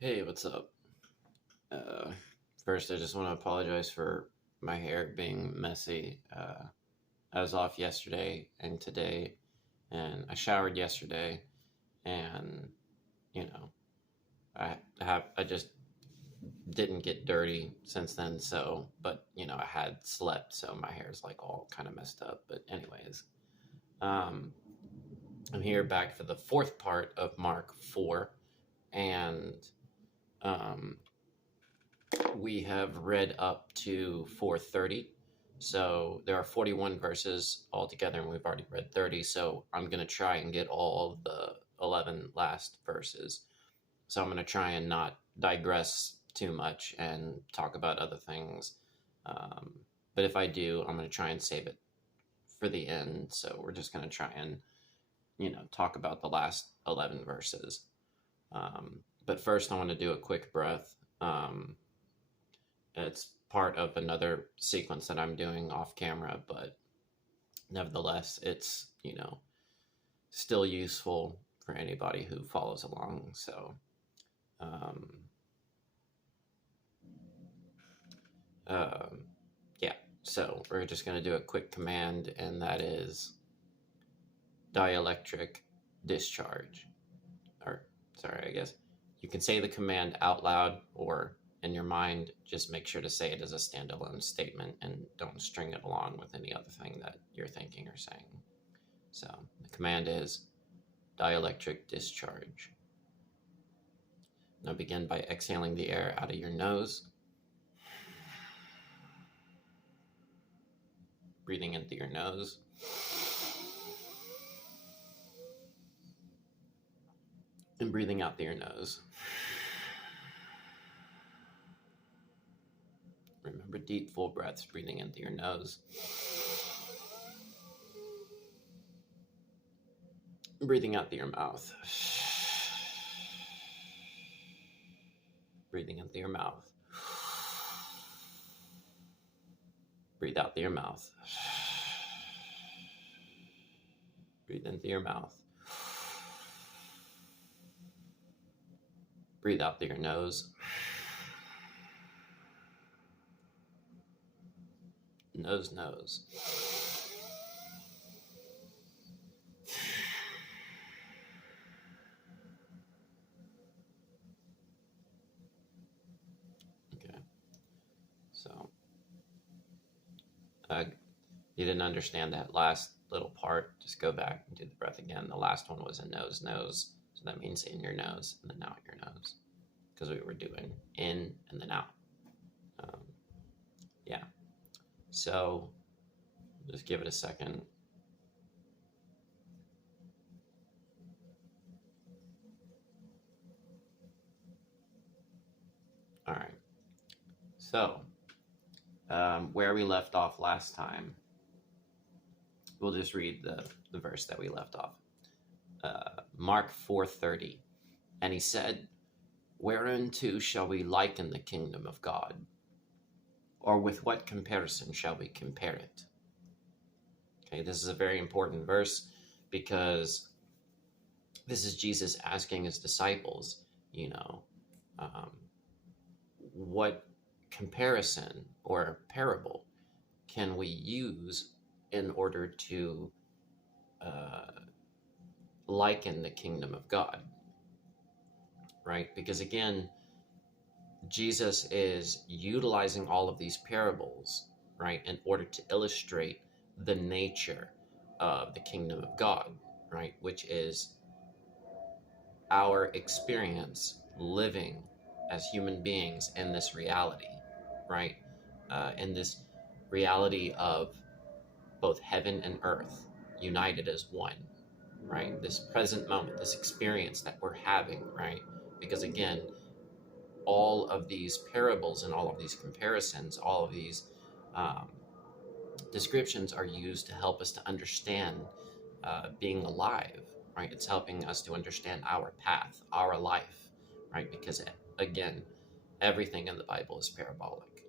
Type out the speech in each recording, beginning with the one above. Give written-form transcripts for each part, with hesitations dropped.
Hey, what's up? Uh, First, I just want to apologize for my hair being messy. I was off yesterday and today, and I showered yesterday, and you know, I just didn't get dirty since then. So, but I had slept, so my hair's like all kind of messed up. But anyways, um, I'm here back for the fourth part of Mark 4, and um, we have read up to 430. So there are 41 verses altogether, and we've already read 30. So I'm going to try and get all of the 11 last verses. So I'm going to try and not digress too much and talk about other things. Um, but if I do, I'm going to try and save it for the end. So we're just going to try and, talk about the last 11 verses. But first, I want to do a quick breath. It's part of another sequence that I'm doing off camera, but nevertheless, it's, still useful for anybody who follows along. So, um, um, yeah, so we're just going to do a quick command, and that is dielectric discharge. Or, sorry, I guess you can say the command out loud or in your mind. Just make sure to say it as a standalone statement and don't string it along with any other thing that you're thinking or saying. So the command is dielectric discharge. Now begin by exhaling the air out of your nose, breathing into your nose, and breathing out through your nose. Remember deep, full breaths, breathing into your nose, breathing out through your mouth, breathing into your mouth, breathe out through your mouth, breathe into your mouth, breathe out through your nose, nose, nose. Okay, so you didn't understand that last little part, just go back and do the breath again. The last one was a nose, nose. So that means in your nose and then out your nose. Because we were doing in and then out. Um, yeah. So just give it a second. All right. So where we left off last time, we'll just read the verse that we left off. Mark 4:30. And he said, whereunto shall we liken the kingdom of God? Or with what comparison shall we compare it? Okay, this is a very important verse because this is Jesus asking his disciples, um, what comparison or parable can we use in order to liken the kingdom of God, right? Because again, Jesus is utilizing all of these parables, right, in order to illustrate the nature of the kingdom of God, right, which is our experience living as human beings in this reality, right, in this reality of both heaven and earth united as one, right? This present moment, this experience that we're having, right? Because again, all of these parables and all of these comparisons, all of these um, descriptions are used to help us to understand being alive, right? It's helping us to understand our path, our life, right? Because again, everything in the Bible is parabolic,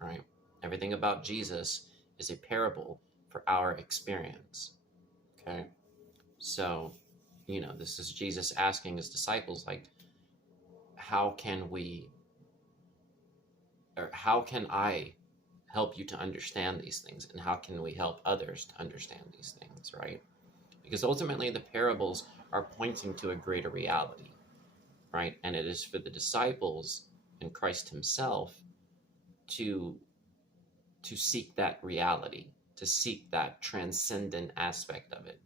right? Everything about Jesus is a parable for our experience, okay? So, this is Jesus asking his disciples, like, how can we, or how can I help you to understand these things, and how can we help others to understand these things, right? Because ultimately the parables are pointing to a greater reality, right? And it is for the disciples and Christ himself to seek that reality, to seek that transcendent aspect of it.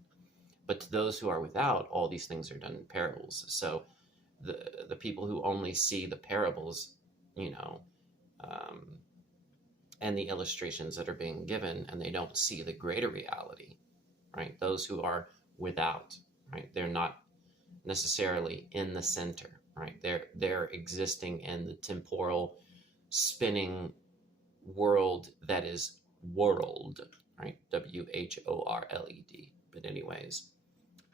But to those who are without, all these things are done in parables. So the people who only see the parables, you know, um, and the illustrations that are being given, and they don't see the greater reality, right? Those who are without, right? They're not necessarily in the center, right? They're existing in the temporal, spinning world that is world, right? WHORLED. But anyways,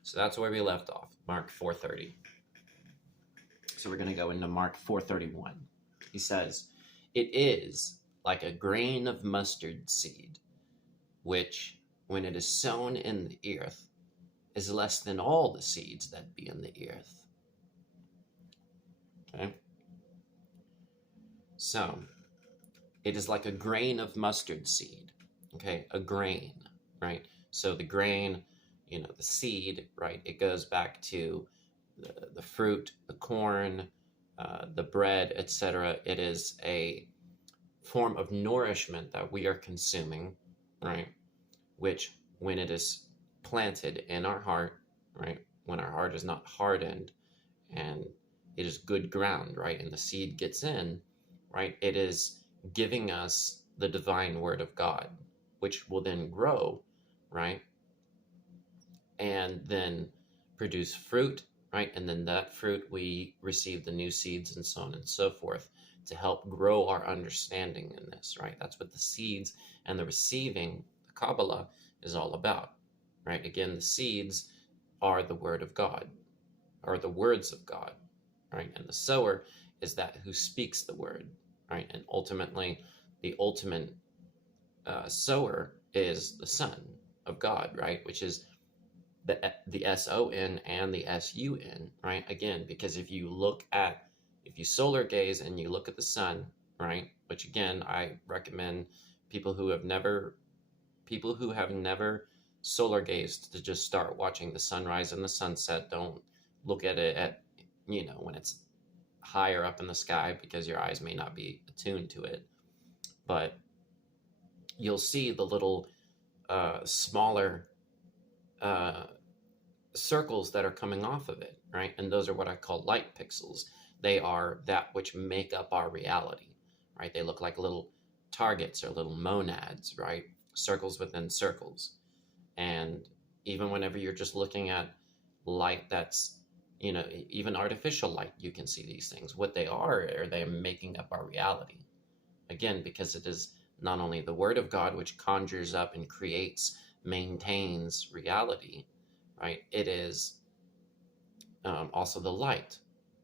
so that's where we left off, Mark 4:30. So we're going to go into Mark 4:31. He says, "It is like a grain of mustard seed, which, when it is sown in the earth, is less than all the seeds that be in the earth." Okay? So, it is like a grain of mustard seed. Okay? A grain, right? So the grain, you know, the seed, right? It goes back to the fruit, the corn, the bread, etc. It is a form of nourishment that we are consuming, right? Which, when it is planted in our heart, right? When our heart is not hardened and it is good ground, right? And the seed gets in, right? It is giving us the divine word of God, which will then grow, right? And then produce fruit, right? And then that fruit, we receive the new seeds and so on and so forth to help grow our understanding in this, right? That's what the seeds and the receiving, the Kabbalah, is all about, right? Again, the seeds are the word of God, or the words of God, right? And the sower is that who speaks the word, right? And ultimately, the ultimate sower is the Son of God, right? Which is the SON and the SUN, right? Again, because if you solar gaze and you look at the sun, right? Which again, I recommend people who have never solar gazed to just start watching the sunrise and the sunset. Don't look at it at, when it's higher up in the sky, because your eyes may not be attuned to it. But you'll see the little smaller circles that are coming off of it, right? And those are what I call light pixels. They are that which make up our reality, right? They look like little targets or little monads, right? Circles within circles. And even whenever you're just looking at light that's, even artificial light, you can see these things. What they are they making up our reality. Again, because it is not only the Word of God, which conjures up and creates, maintains reality, right? It is also the light.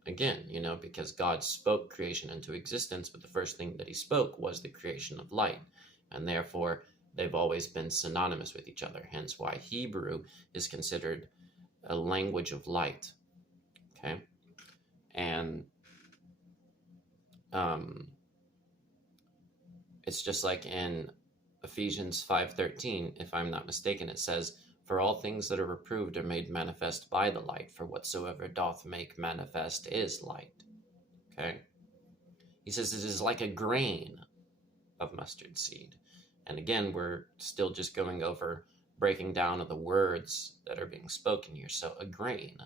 Again, because God spoke creation into existence, but the first thing that he spoke was the creation of light. And therefore, they've always been synonymous with each other. Hence why Hebrew is considered a language of light. Okay? And it's just like in Ephesians 5:13, if I'm not mistaken, it says, "For all things that are reproved are made manifest by the light, for whatsoever doth make manifest is light." Okay? He says it is like a grain of mustard seed. And again, we're still just going over breaking down of the words that are being spoken here. So a grain.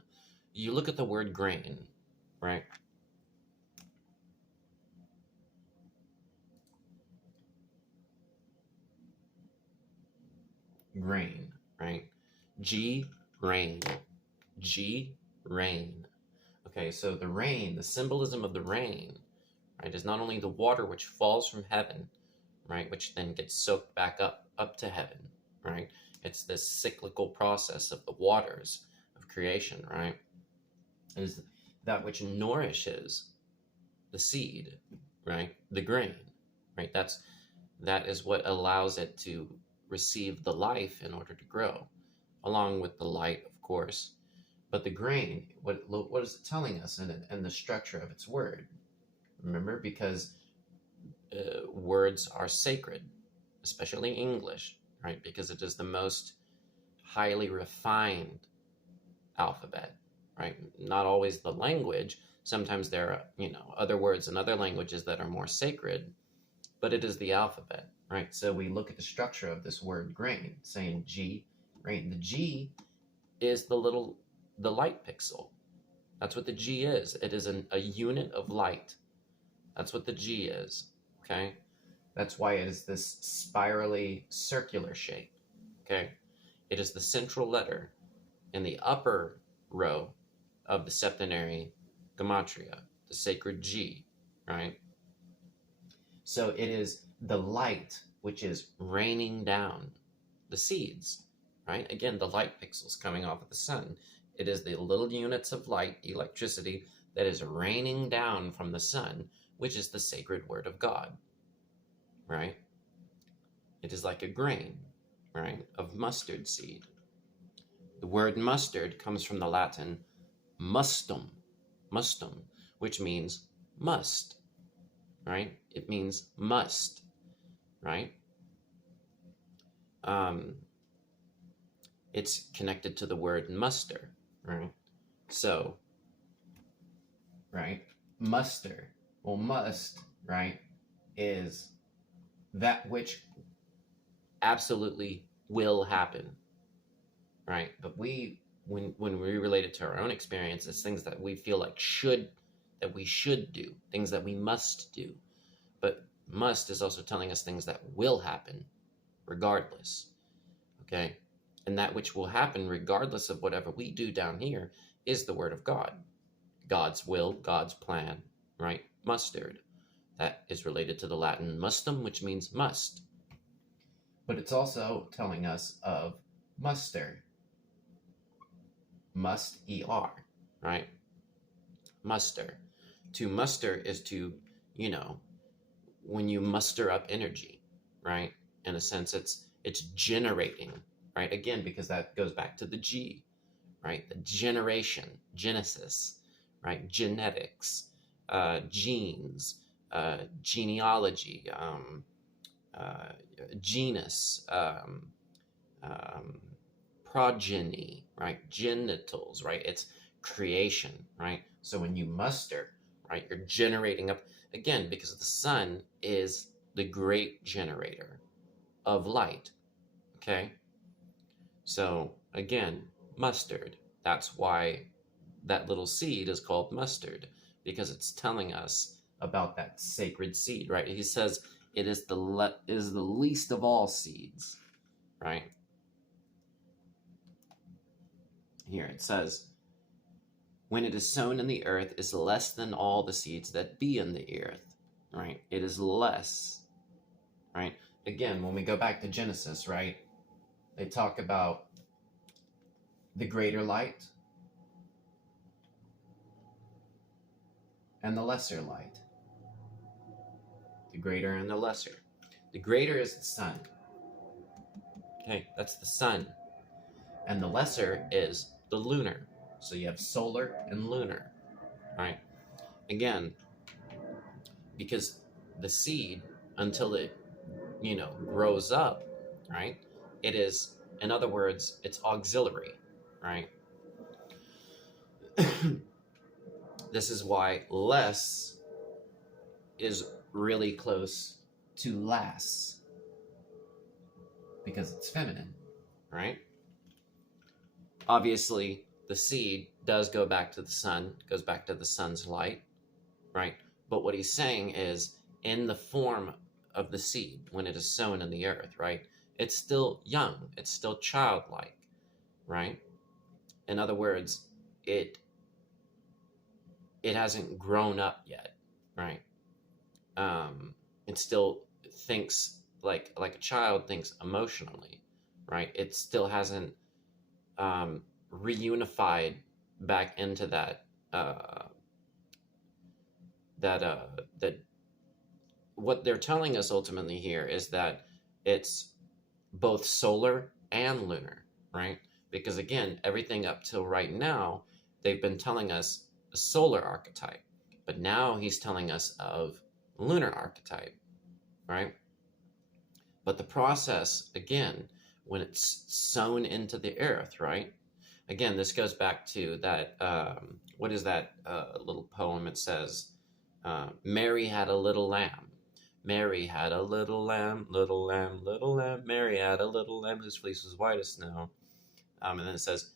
You look at the word grain, right? Grain, right? Rain. Rain. Okay, so the rain, the symbolism of the rain, right, is not only the water which falls from heaven, right, which then gets soaked back up to heaven, right? It's this cyclical process of the waters of creation, right? It is that which nourishes the seed, right? The grain, right? That is what allows it to receive the life in order to grow, along with the light, of course. But the grain, what is it telling us in the structure of its word? Remember, because words are sacred, especially English, right? Because it is the most highly refined alphabet, right? Not always the language. Sometimes there are, other words in other languages that are more sacred, but it is the alphabet, right? So we look at the structure of this word grain, saying G, right? The G is the light pixel. That's what the G is. It is a unit of light. That's what the G is, okay? That's why it is this spirally circular shape, okay? It is the central letter in the upper row of the septenary gematria, the sacred G, right? So it is the light which is raining down the seeds, right? Again, the light pixels coming off of the sun. It is the little units of light, electricity, that is raining down from the sun, which is the sacred word of God, right? It is like a grain, right, of mustard seed. The word mustard comes from the Latin mustum, which means must, right? It means must, right? It's connected to the word muster, right? So, right, muster, well, must, right, is that which absolutely will happen, right? But when we relate it to our own experience, it's things that we feel like we should do, things that we must do. But must is also telling us things that will happen regardless, okay? And that which will happen regardless of whatever we do down here is the word of God. God's will, God's plan, right? Mustard. That is related to the Latin mustum, which means must. But it's also telling us of muster. Must, E-R, right? Muster. To muster is to, when you muster up energy, right? In a sense, it's generating, right? Again, because that goes back to the G, right? The generation, genesis, right? Genetics, genes, genealogy, genus, progeny, right? Genitals, right? It's creation, right? So when you muster, right, you're generating up, again, because the sun is the great generator of light, okay? So again, mustard. That's why that little seed is called mustard, because it's telling us about that sacred seed, right? He says it is the least of all seeds, right? Here it says, when it is sown in the earth is less than all the seeds that be in the earth, right? It is less, right? Again, when we go back to Genesis, right? They talk about the greater light and the lesser light. The greater and the lesser. The greater is the sun. Okay, that's the sun. And the lesser is the lunar. So you have solar and lunar, right? Again, because the seed, until it, grows up, right? It is, in other words, it's auxiliary, right? This is why less is really close to lass, because it's feminine, right? Obviously, the seed does go back to the sun, goes back to the sun's light, right? But what he's saying is, in the form of the seed, when it is sown in the earth, right? It's still young, it's still childlike, right? In other words, it hasn't grown up yet, right? It still thinks like a child thinks emotionally, right? It still hasn't reunified back into that what they're telling us ultimately here is that it's both solar and lunar, right? Because again, everything up till right now, they've been telling us a solar archetype, but now he's telling us of lunar archetype, right? But the process, again, when it's sown into the earth, right? Again, this goes back to that, what is that little poem? It says, Mary had a little lamb. Mary had a little lamb, little lamb, little lamb. Mary had a little lamb whose fleece was white as snow. And then it says,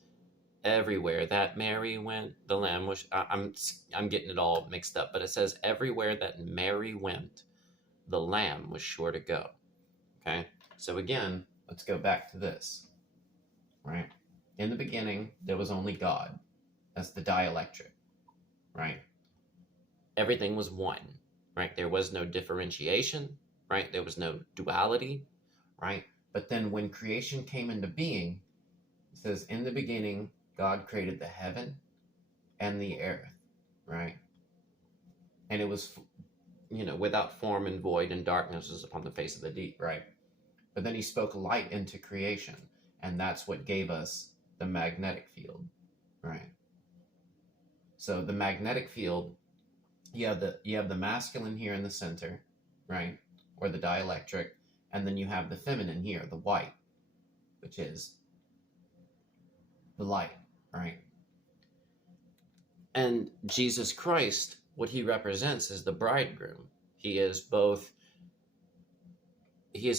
everywhere that Mary went, the lamb was, I'm getting it all mixed up, but it says, everywhere that Mary went, the lamb was sure to go. Okay, so again, let's go back to this, right? In the beginning, there was only God. That's the dielectric, right? Everything was one, right? There was no differentiation, right? There was no duality, right? But then when creation came into being, it says, in the beginning, God created the heaven and the earth, right? And it was, without form and void, and darkness was upon the face of the deep, right? But then he spoke light into creation, and that's what gave us the magnetic field, right? So the magnetic field, you have the masculine here in the center, right? Or the dielectric, and then you have the feminine here, the white, which is the light, right? And Jesus Christ, what he represents is the bridegroom. He is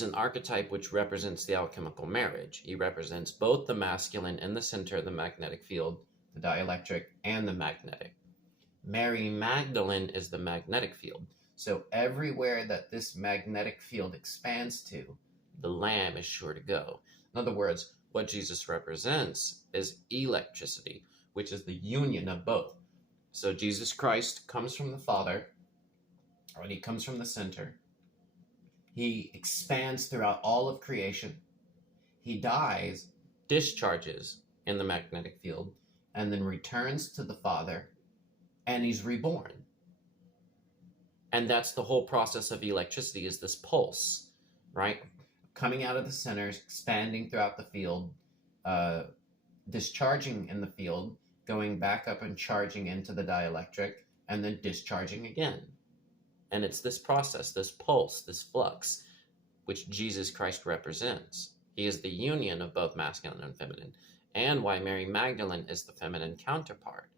an archetype which represents the alchemical marriage. He represents both the masculine in the center of the magnetic field, the dielectric, and the magnetic. Mary Magdalene is the magnetic field. So everywhere that this magnetic field expands to, the lamb is sure to go. In other words, what Jesus represents is electricity, which is the union of both. So Jesus Christ comes from the Father, or he comes from the center. He expands throughout all of creation. He dies, discharges in the magnetic field, and then returns to the Father, and he's reborn. And that's the whole process of electricity, is this pulse, right? Coming out of the center, expanding throughout the field, discharging in the field, going back up and charging into the dielectric, and then discharging again. And it's this process, this pulse, this flux, which Jesus Christ represents. He is the union of both masculine and feminine, and why Mary Magdalene is the feminine counterpart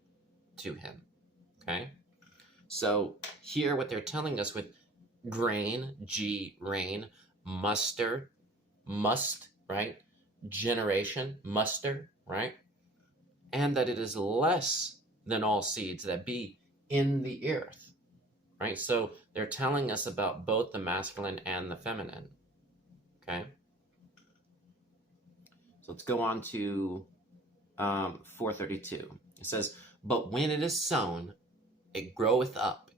to him. Okay? So here what they're telling us with grain, rain, muster, must, right? Generation, muster, right? And that it is less than all seeds that be in the earth, right? So they're telling us about both the masculine and the feminine, okay? So let's go on to 432. It says, but when it is sown, it groweth up,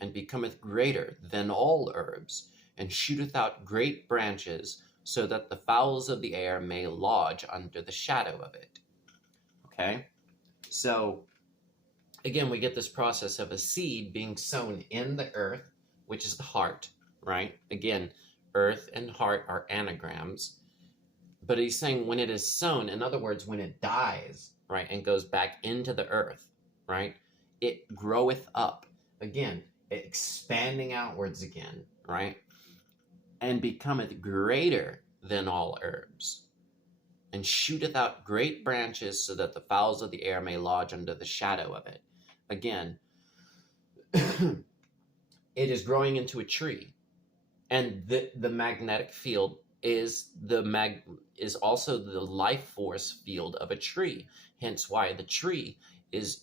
and becometh greater than all herbs, and shooteth out great branches, so that the fowls of the air may lodge under the shadow of it. Okay? So, again, we get this process of a seed being sown in the earth, which is the heart, right? Again, earth and heart are anagrams. But he's saying when it is sown, in other words, when it dies, right, and goes back into the earth, right, it groweth up. Again, expanding outwards again, right, and becometh greater than all herbs, and shooteth out great branches, so that the fowls of the air may lodge under the shadow of it. Again, it is growing into a tree, and the magnetic field is also the life force field of a tree. Hence why the tree is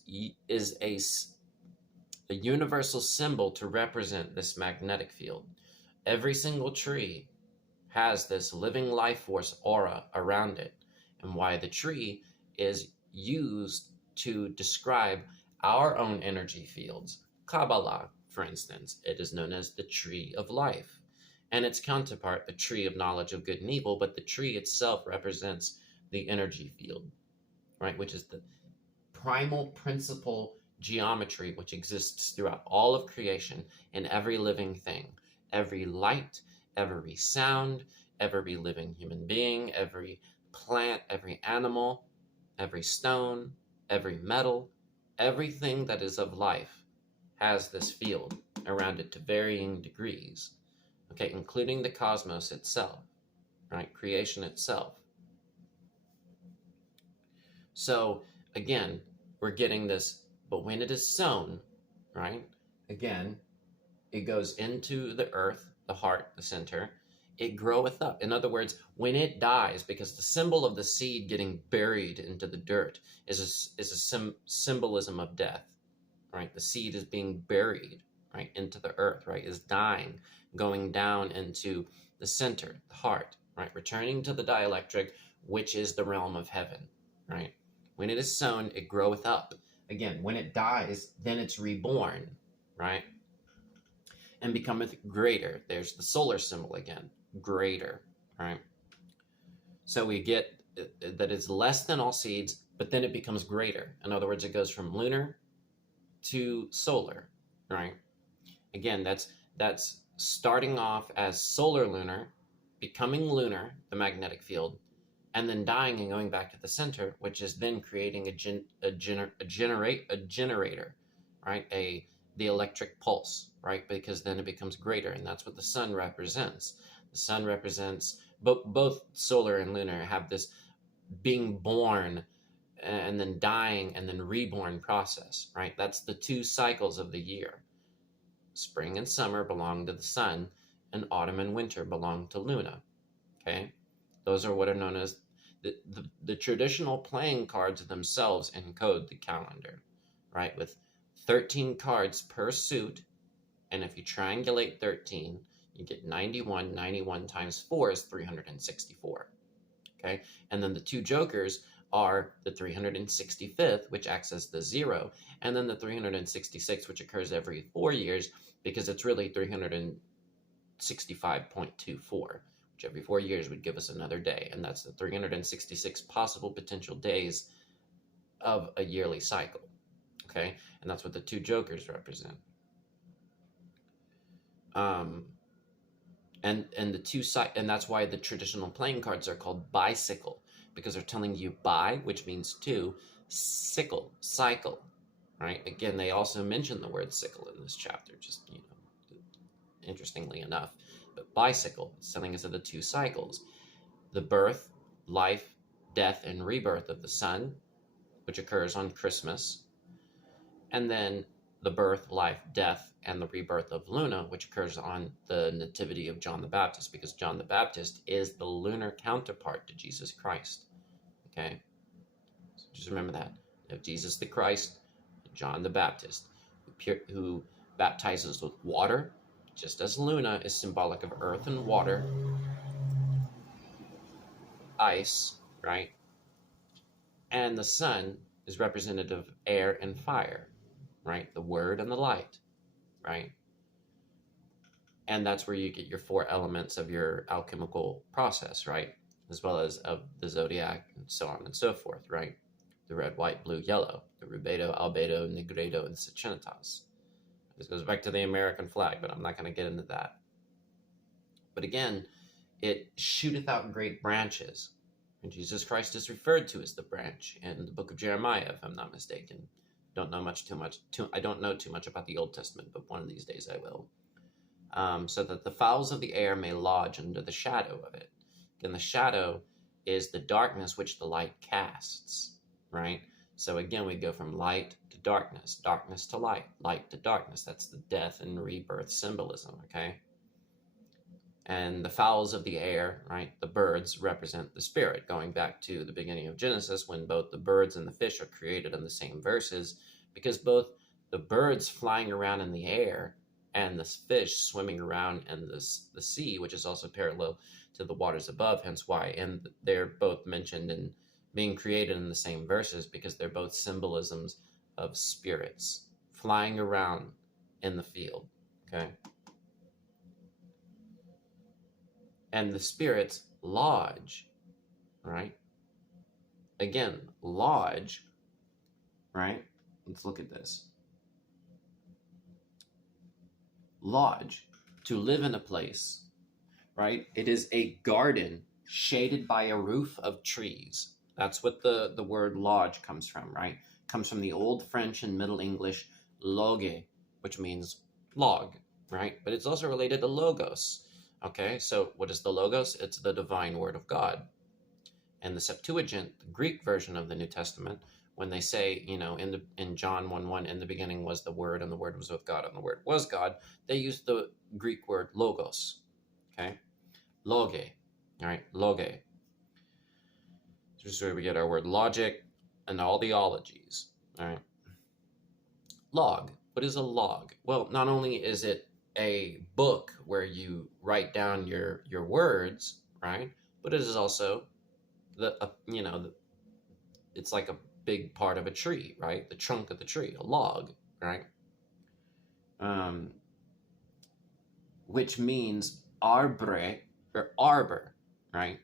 a universal symbol to represent this magnetic field. Every single tree has this living life force aura around it, and why the tree is used to describe our own energy fields. Kabbalah, for instance, it is known as the tree of life, and its counterpart, the tree of knowledge of good and evil, but the tree itself represents the energy field, right, which is the primal principle geometry which exists throughout all of creation in every living thing, every light, every sound, every living human being, every plant, every animal, every stone, every metal, everything that is of life has this field around it to varying degrees, okay, including the cosmos itself, right? Creation itself. So again, we're getting this, but when it is sown, right? Again, it goes into the earth, the heart, the center. It groweth up. In other words, when it dies, because the symbol of the seed getting buried into the dirt is a symbolism of death, right? The seed is being buried, right, into the earth, right? Is dying, going down into the center, the heart, right? Returning to the dielectric, which is the realm of heaven, right? When it is sown, it groweth up. Again, when it dies, then it's reborn, right? And becometh greater. There's the solar symbol again, greater, right? So we get that it's less than all seeds, but then it becomes greater. In other words, it goes from lunar to solar, right? Again, that's starting off as solar lunar, becoming lunar, the magnetic field, and then dying and going back to the center, which is then creating a generator, right? The electric pulse, right? Because then it becomes greater, and that's what the sun represents. The sun represents both solar and lunar have this being born and then dying and then reborn process, right? That's the two cycles of the year. Spring and summer belong to the sun, and autumn and winter belong to Luna. Okay, those are what are known as the traditional playing cards themselves encode the calendar, right? With 13 cards per suit, and if you triangulate 13, you get 91. 91 times 4 is 364. Okay, and then the two jokers are the 365th, which acts as the 0, and then the 366, which occurs every 4 years, because it's really 365.24, which every 4 years would give us another day, and that's the 366 possible potential days of a yearly cycle. Okay, and that's what the two jokers represent. And the two side, and that's why the traditional playing cards are called bicycle, because they're telling you bi, which means two, sickle, cycle, right? Again, they also mention the word sickle in this chapter, just interestingly enough. But bicycle is telling us of the two cycles: the birth, life, death, and rebirth of the sun, which occurs on Christmas, and then the birth, life, death, and the rebirth of Luna, which occurs on the nativity of John the Baptist, because John the Baptist is the lunar counterpart to Jesus Christ. Okay? So just remember that. You have Jesus the Christ, John the Baptist, who baptizes with water, just as Luna is symbolic of earth and water, ice, right? And the sun is representative of air and fire, right? The word and the light, right? And that's where you get your four elements of your alchemical process, right? As well as of the zodiac and so on and so forth, right? The red, white, blue, yellow, the rubedo, albedo, negredo, and secenitas. This goes back to the American flag, but I'm not going to get into that. But again, it shooteth out great branches. And Jesus Christ is referred to as the branch in the book of Jeremiah, if I'm not mistaken. I don't know too much about the Old Testament, but one of these days I will. So that the fowls of the air may lodge under the shadow of it. And the shadow is the darkness which the light casts, right? So again, we go from light to darkness to light to darkness. That's the death and rebirth symbolism, okay? And the fowls of the air, right, the birds, represent the spirit, going back to the beginning of Genesis, when both the birds and the fish are created in the same verses, because both the birds flying around in the air and the fish swimming around in the sea, which is also parallel to the waters above, hence why, and they're both mentioned in being created in the same verses, because they're both symbolisms of spirits flying around in the field, okay? And the spirits lodge, right? Again, lodge, right? Let's look at this. Lodge, to live in a place, right? It is a garden shaded by a roof of trees. That's what the word lodge comes from, right? Comes from the Old French and Middle English loge, which means log, right? But it's also related to logos. Okay, so what is the logos? It's the divine word of God. And the Septuagint, the Greek version of the New Testament, when they say, in John 1:1, in the beginning was the Word, and the Word was with God, and the Word was God, they use the Greek word logos. Okay? Loge. All right, loge. This is where we get our word logic and all the ologies. All right. Log. What is a log? Well, not only is it a book where you write down your words, right? But it is also it's like a big part of a tree, right? The trunk of the tree, a log, right? Um, which means arbre or arbor, right?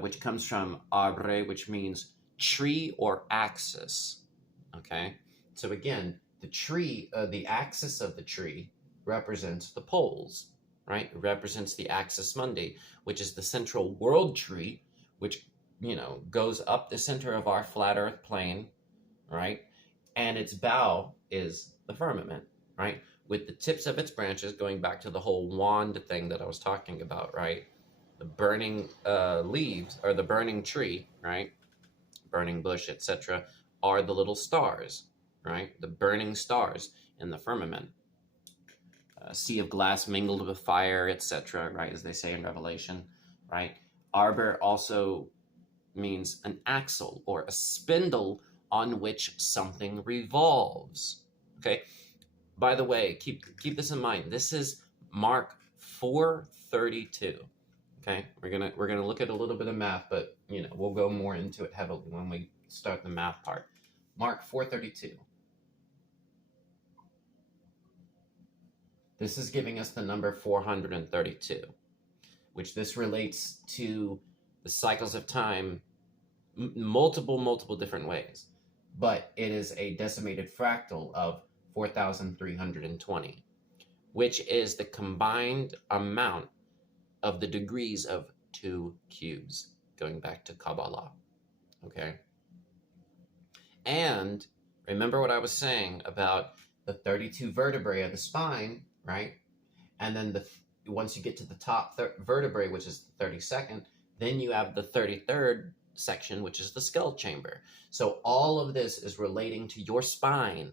Which comes from arbre, which means tree or axis. Okay, so again, the axis of the tree represents the poles, right? It represents the axis mundi, which is the central world tree, which goes up the center of our flat Earth plane, right? And its bow is the firmament, right? With the tips of its branches going back to the whole wand thing that I was talking about, right? The burning leaves, or the burning tree, right? Burning bush, etc., are the little stars, right? The burning stars in the firmament. A sea of glass mingled with fire, etc., right? As they say in Revelation, right? Arbor also means an axle or a spindle on which something revolves. Okay. By the way, keep this in mind. This is Mark 4:32. Okay, we're gonna look at a little bit of math, but we'll go more into it heavily when we start the math part. Mark 4:32. This is giving us the number 432, which this relates to the cycles of time multiple different ways, but it is a decimated fractal of 4,320, which is the combined amount of the degrees of two cubes, going back to Kabbalah. Okay, and remember what I was saying about the 32 vertebrae of the spine, right? And then once you get to the top vertebrae, which is the 32nd, then you have the 33rd section, which is the skull chamber. So all of this is relating to your spine,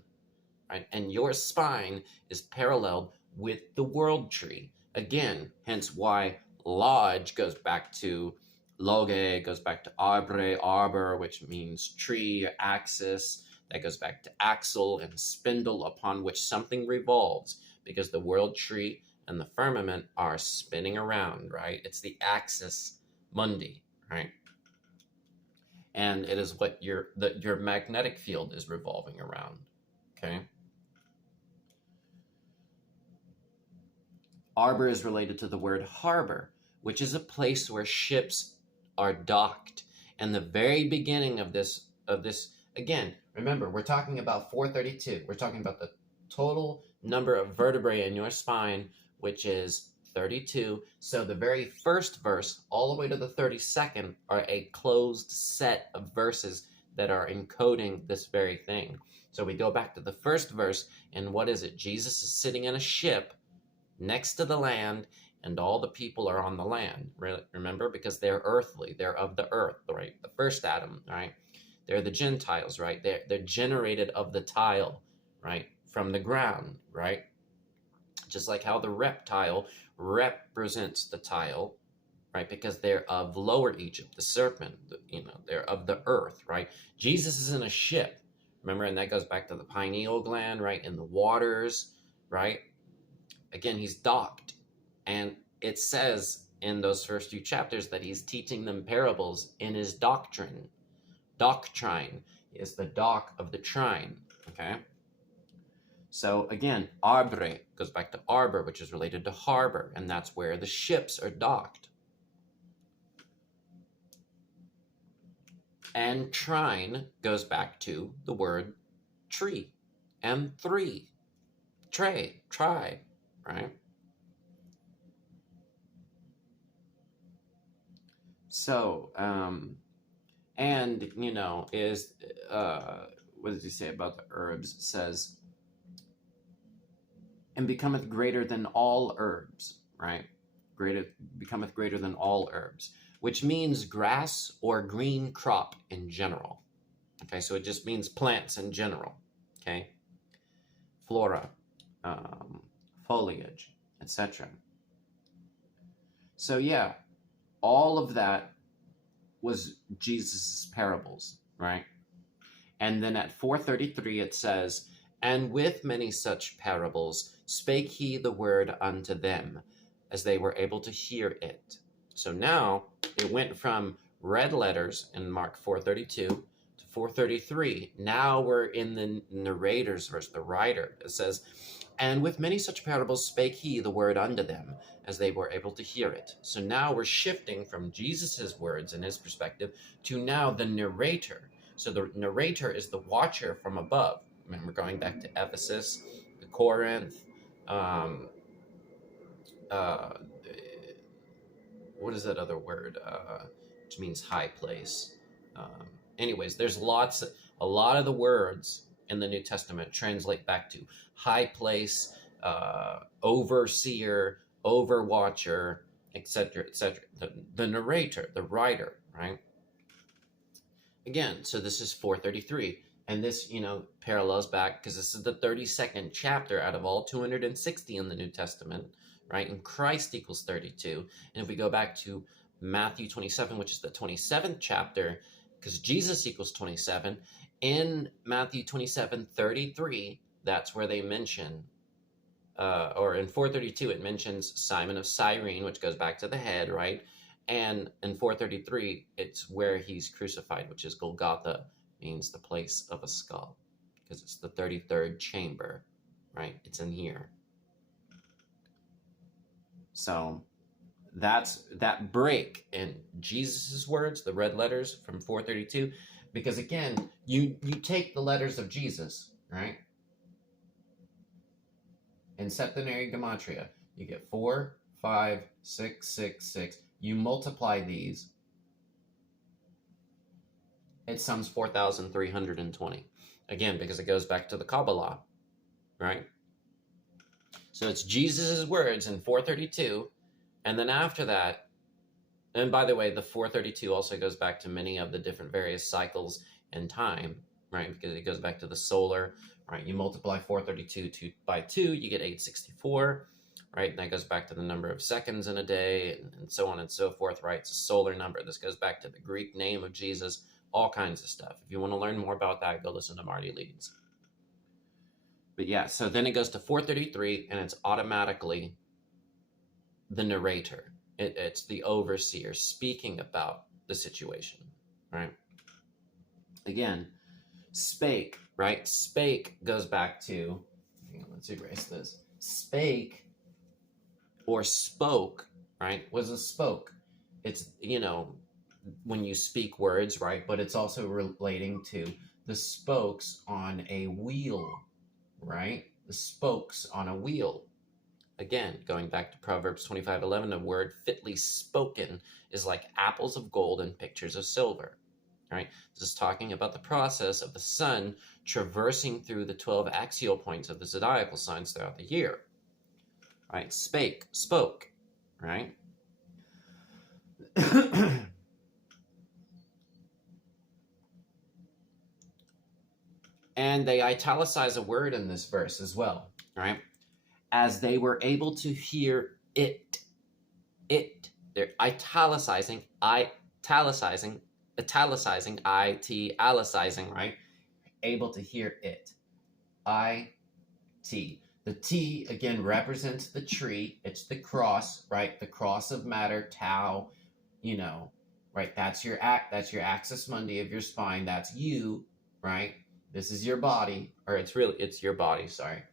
right? And your spine is paralleled with the world tree. Again, hence why lodge goes back to loge, goes back to arbre, arbor, which means tree, axis. That goes back to axle and spindle upon which something revolves, because the world tree and the firmament are spinning around, right? It's the axis mundi, right? And it is what your magnetic field is revolving around, okay? Arbor is related to the word harbor, which is a place where ships are docked. And the very beginning of this, again, remember, we're talking about 432. We're talking about the total number of vertebrae in your spine, which is 32. So the very first verse all the way to the 32nd are a closed set of verses that are encoding this very thing. So we go back to the first verse, and what is it? Jesus is sitting in a ship next to the land, and all the people are on the land. Remember, because they're earthly, they're of the earth, right? The first Adam, right? They're the Gentiles, right? They're generated of the tile, right? From the ground, right? Just like how the reptile represents the tile, right? Because they're of Lower Egypt, the serpent, they're of the earth, right? Jesus is in a ship, remember? And that goes back to the pineal gland, right? In the waters, right? Again, he's docked. And it says in those first few chapters that he's teaching them parables in his doctrine. Doctrine is the dock of the trine, okay? So again, arbre goes back to arbor, which is related to harbor, and that's where the ships are docked. And trine goes back to the word tree and three. Try, right? So, And, is, what does he say about the herbs? It says, and becometh greater than all herbs, right? Becometh greater than all herbs, which means grass or green crop in general. Okay, so it just means plants in general. Okay, flora, um, foliage, etc. So yeah, all of that was Jesus's parables, right? And then at 4:33 it says, "And with many such parables spake he the word unto them, as they were able to hear it." So now it went from red letters in Mark 4:32 to 4:33. Now we're in the narrator's verse, the writer. It says, "And with many such parables spake he the word unto them, as they were able to hear it." So now we're shifting from Jesus's words and his perspective to now the narrator. So the narrator is the watcher from above. I mean, we're going back to Ephesus, Corinth, um, uh, what is that other word? Which means high place. Um, Anyways, there's a lot of the words in the New Testament translate back to high place, overseer, overwatcher, etc., etc. The narrator, the writer, right? Again, so this is 4:33, and this, parallels back because this is the 32nd chapter out of all 260 in the New Testament, right? And Christ equals 32. And if we go back to Matthew 27, which is the 27th chapter, because Jesus equals 27, in Matthew 27:33, that's where they mention, or in 4:32, it mentions Simon of Cyrene, which goes back to the head, right? And in 4:33, it's where he's crucified, which is Golgotha, means the place of a skull, because it's the 33rd chamber, right? It's in here. So that's that break in Jesus's words, the red letters from 4:32, because again, you take the letters of Jesus, right? In septenary gematria, you get 4, 5, 6, 6, 6. You multiply these, it sums 4,320. Again, because it goes back to the Kabbalah, right? So it's Jesus's words in 4:32, and then after that, and by the way, the 4:32 also goes back to many of the different various cycles in time, right? Because it goes back to the solar, right? You multiply 4:32 by 2, you get 864, right? And that goes back to the number of seconds in a day, and so on and so forth, right? It's a solar number. This goes back to the Greek name of Jesus, all kinds of stuff. If you want to learn more about that, go listen to Marty Leeds. But yeah, so then it goes to 4:33, and it's automatically the narrator. It's the overseer speaking about the situation, right? Again, spake, right? Spake goes back to, hang on, let's erase this. Spake or spoke, right? Was a spoke. It's, when you speak words, right? But it's also relating to the spokes on a wheel, right? The spokes on a wheel. Again, going back to Proverbs 25:11, a word fitly spoken is like apples of gold and pictures of silver. Right? This is talking about the process of the sun traversing through the 12 axial points of the zodiacal signs throughout the year. Right? Spake, spoke, right? And they italicize a word in this verse as well, right? As they were able to hear it. They're italicizing, italicizing, right? Able to hear it. I-T. The T, again, represents the tree. It's the cross, right? The cross of matter, tau, right? That's your axis mundi of your spine. That's you, right? This is your body, or it's your body, sorry.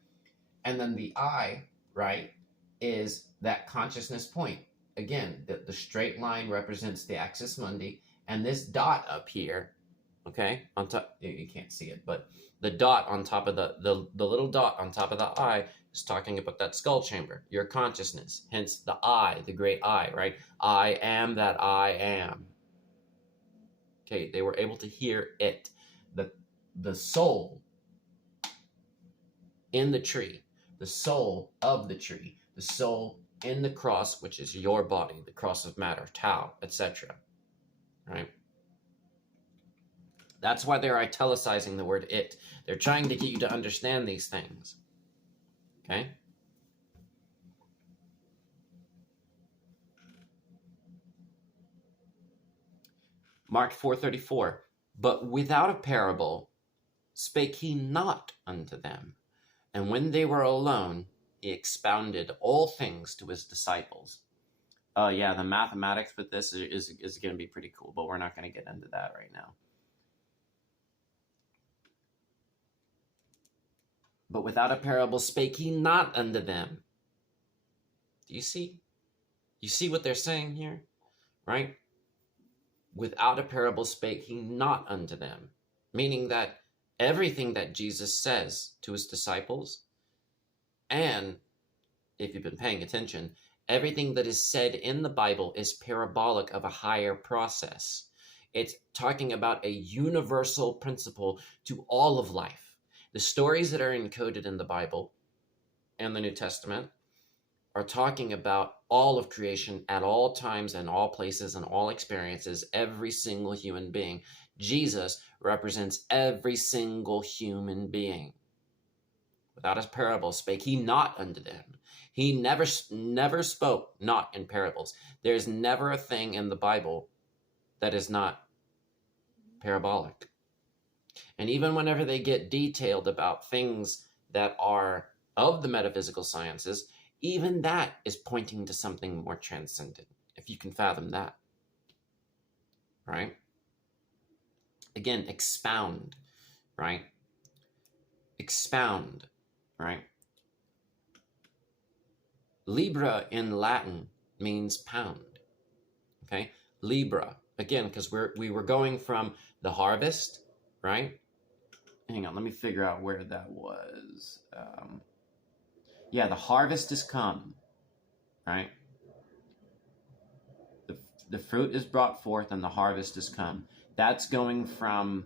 And then the I, right, is that consciousness point. Again, the straight line represents the axis mundi, and this dot up here, okay, on top, you can't see it, but the dot on top of the little dot on top of the I is talking about that skull chamber, your consciousness, hence the I, the great I, right? I am that I am. Okay, they were able to hear it. The soul in the tree, the soul of the tree, the soul in the cross, which is your body, the cross of matter, tau, etc. Right? That's why they're italicizing the word it. They're trying to get you to understand these things. Okay? Mark 4:34. But without a parable spake he not unto them. And when they were alone, he expounded all things to his disciples. Yeah, the mathematics with this is going to be pretty cool, but we're not going to get into that right now. But without a parable spake he not unto them. Do you see? You see what they're saying here? Right? Without a parable spake he not unto them. Meaning that everything that Jesus says to his disciples, and if you've been paying attention, everything that is said in the Bible is parabolic of a higher process. It's talking about a universal principle to all of life. The stories that are encoded in the Bible and the New Testament are talking about all of creation at all times and all places and all experiences, every single human being. Jesus represents every single human being. Without a parable spake he not unto them. He never spoke not in parables. There's never a thing in the Bible that is not parabolic. And even whenever they get detailed about things that are of the metaphysical sciences, even that is pointing to something more transcendent, if you can fathom that. Right? Again, expound, right? Expound, right? Libra in Latin means pound. Okay? Libra, again, because we were going from the harvest, right? Hang on, let me figure out where that was. Yeah, the harvest is come, right? The fruit is brought forth and the harvest is come. That's going from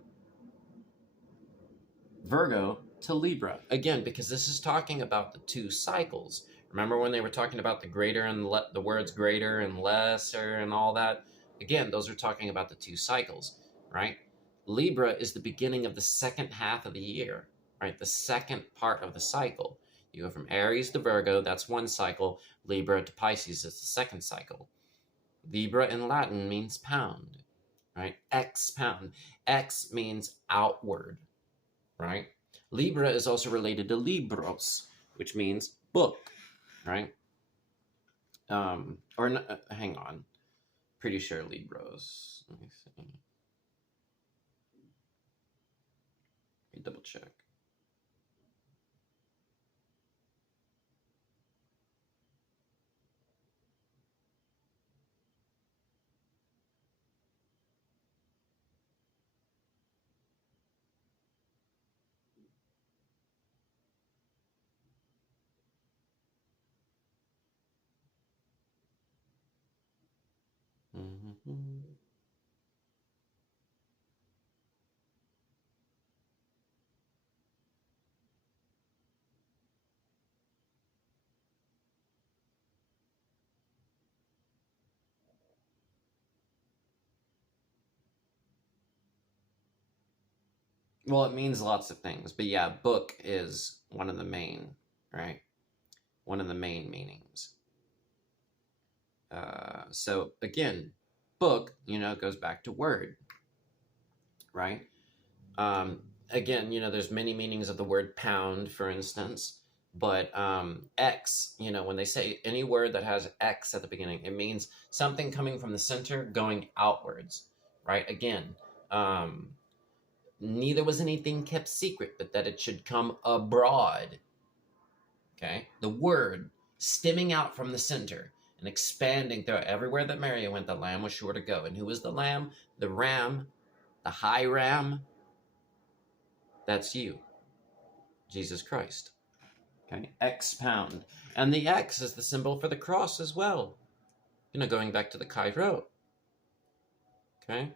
Virgo to Libra. Again, because this is talking about the two cycles. Remember when they were talking about the greater and the words greater and lesser and all that? Again, those are talking about the two cycles, right? Libra is the beginning of the second half of the year, right? The second part of the cycle. You go from Aries to Virgo, that's one cycle. Libra to Pisces is the second cycle. Libra in Latin means pound, right? Expound. Ex means outward, right? Libra is also related to Libros, which means book, right? Hang on. Pretty sure Libros. Let me see. Let me double check. Mm-hmm. Well, it means lots of things, but yeah, book is one of the main, right? One of the main meanings. So again, book, goes back to word, right? Again, there's many meanings of the word pound, for instance, but X, when they say any word that has X at the beginning, it means something coming from the center going outwards, right? Again, neither was anything kept secret, but that it should come abroad. Okay? The word stemming out from the center and expanding through everywhere that Mary went, the lamb was sure to go. And who was the lamb? The ram, the high ram. That's you, Jesus Christ. Okay? Expound. And the X is the symbol for the cross as well. Going back to the Chi Rho. Okay?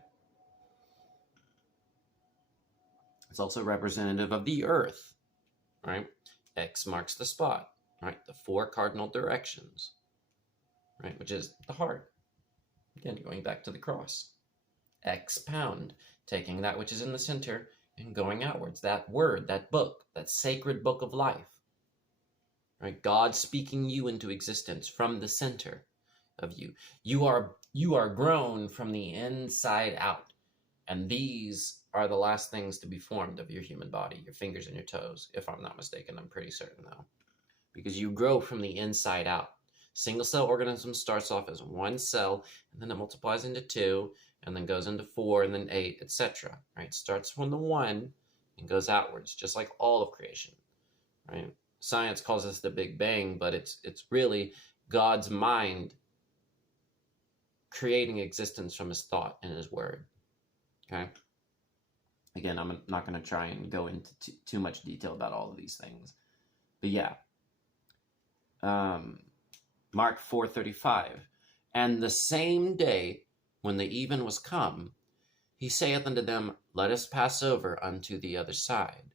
It's also representative of the earth, right? X marks the spot, right? The four cardinal directions, right? Which is the heart. Again, going back to the cross. Expound, taking that which is in the center and going outwards. That word, that book, that sacred book of life, right? God speaking you into existence from the center of you. You are grown from the inside out. And these are the last things to be formed of your human body, your fingers and your toes, if I'm not mistaken. I'm pretty certain, though. Because you grow from the inside out. Single cell organism starts off as one cell, and then it multiplies into two, and then goes into four, and then eight, etc. Right? Starts from the one and goes outwards, just like all of creation. Right? Science calls this the Big Bang, but it's really God's mind creating existence from his thought and his word. Okay? Again, I'm not going to try and go into too much detail about all of these things. But yeah. Mark 4:35. And the same day when the even was come, he saith unto them, let us pass over unto the other side.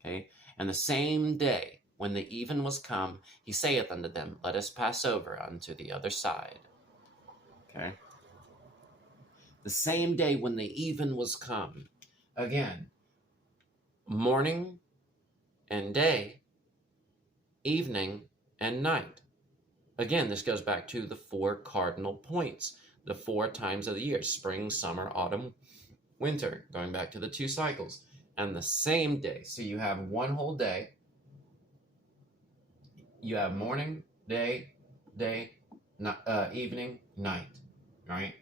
Okay? And the same day when the even was come, he saith unto them, let us pass over unto the other side. Okay? The same day when the even was come. Again, morning and day, evening and night. Again, this goes back to the four cardinal points, the 4 times of the year, spring, summer, autumn, winter, going back to the 2 cycles. And the same day, so you have one whole day, you have morning, day, evening, night, right?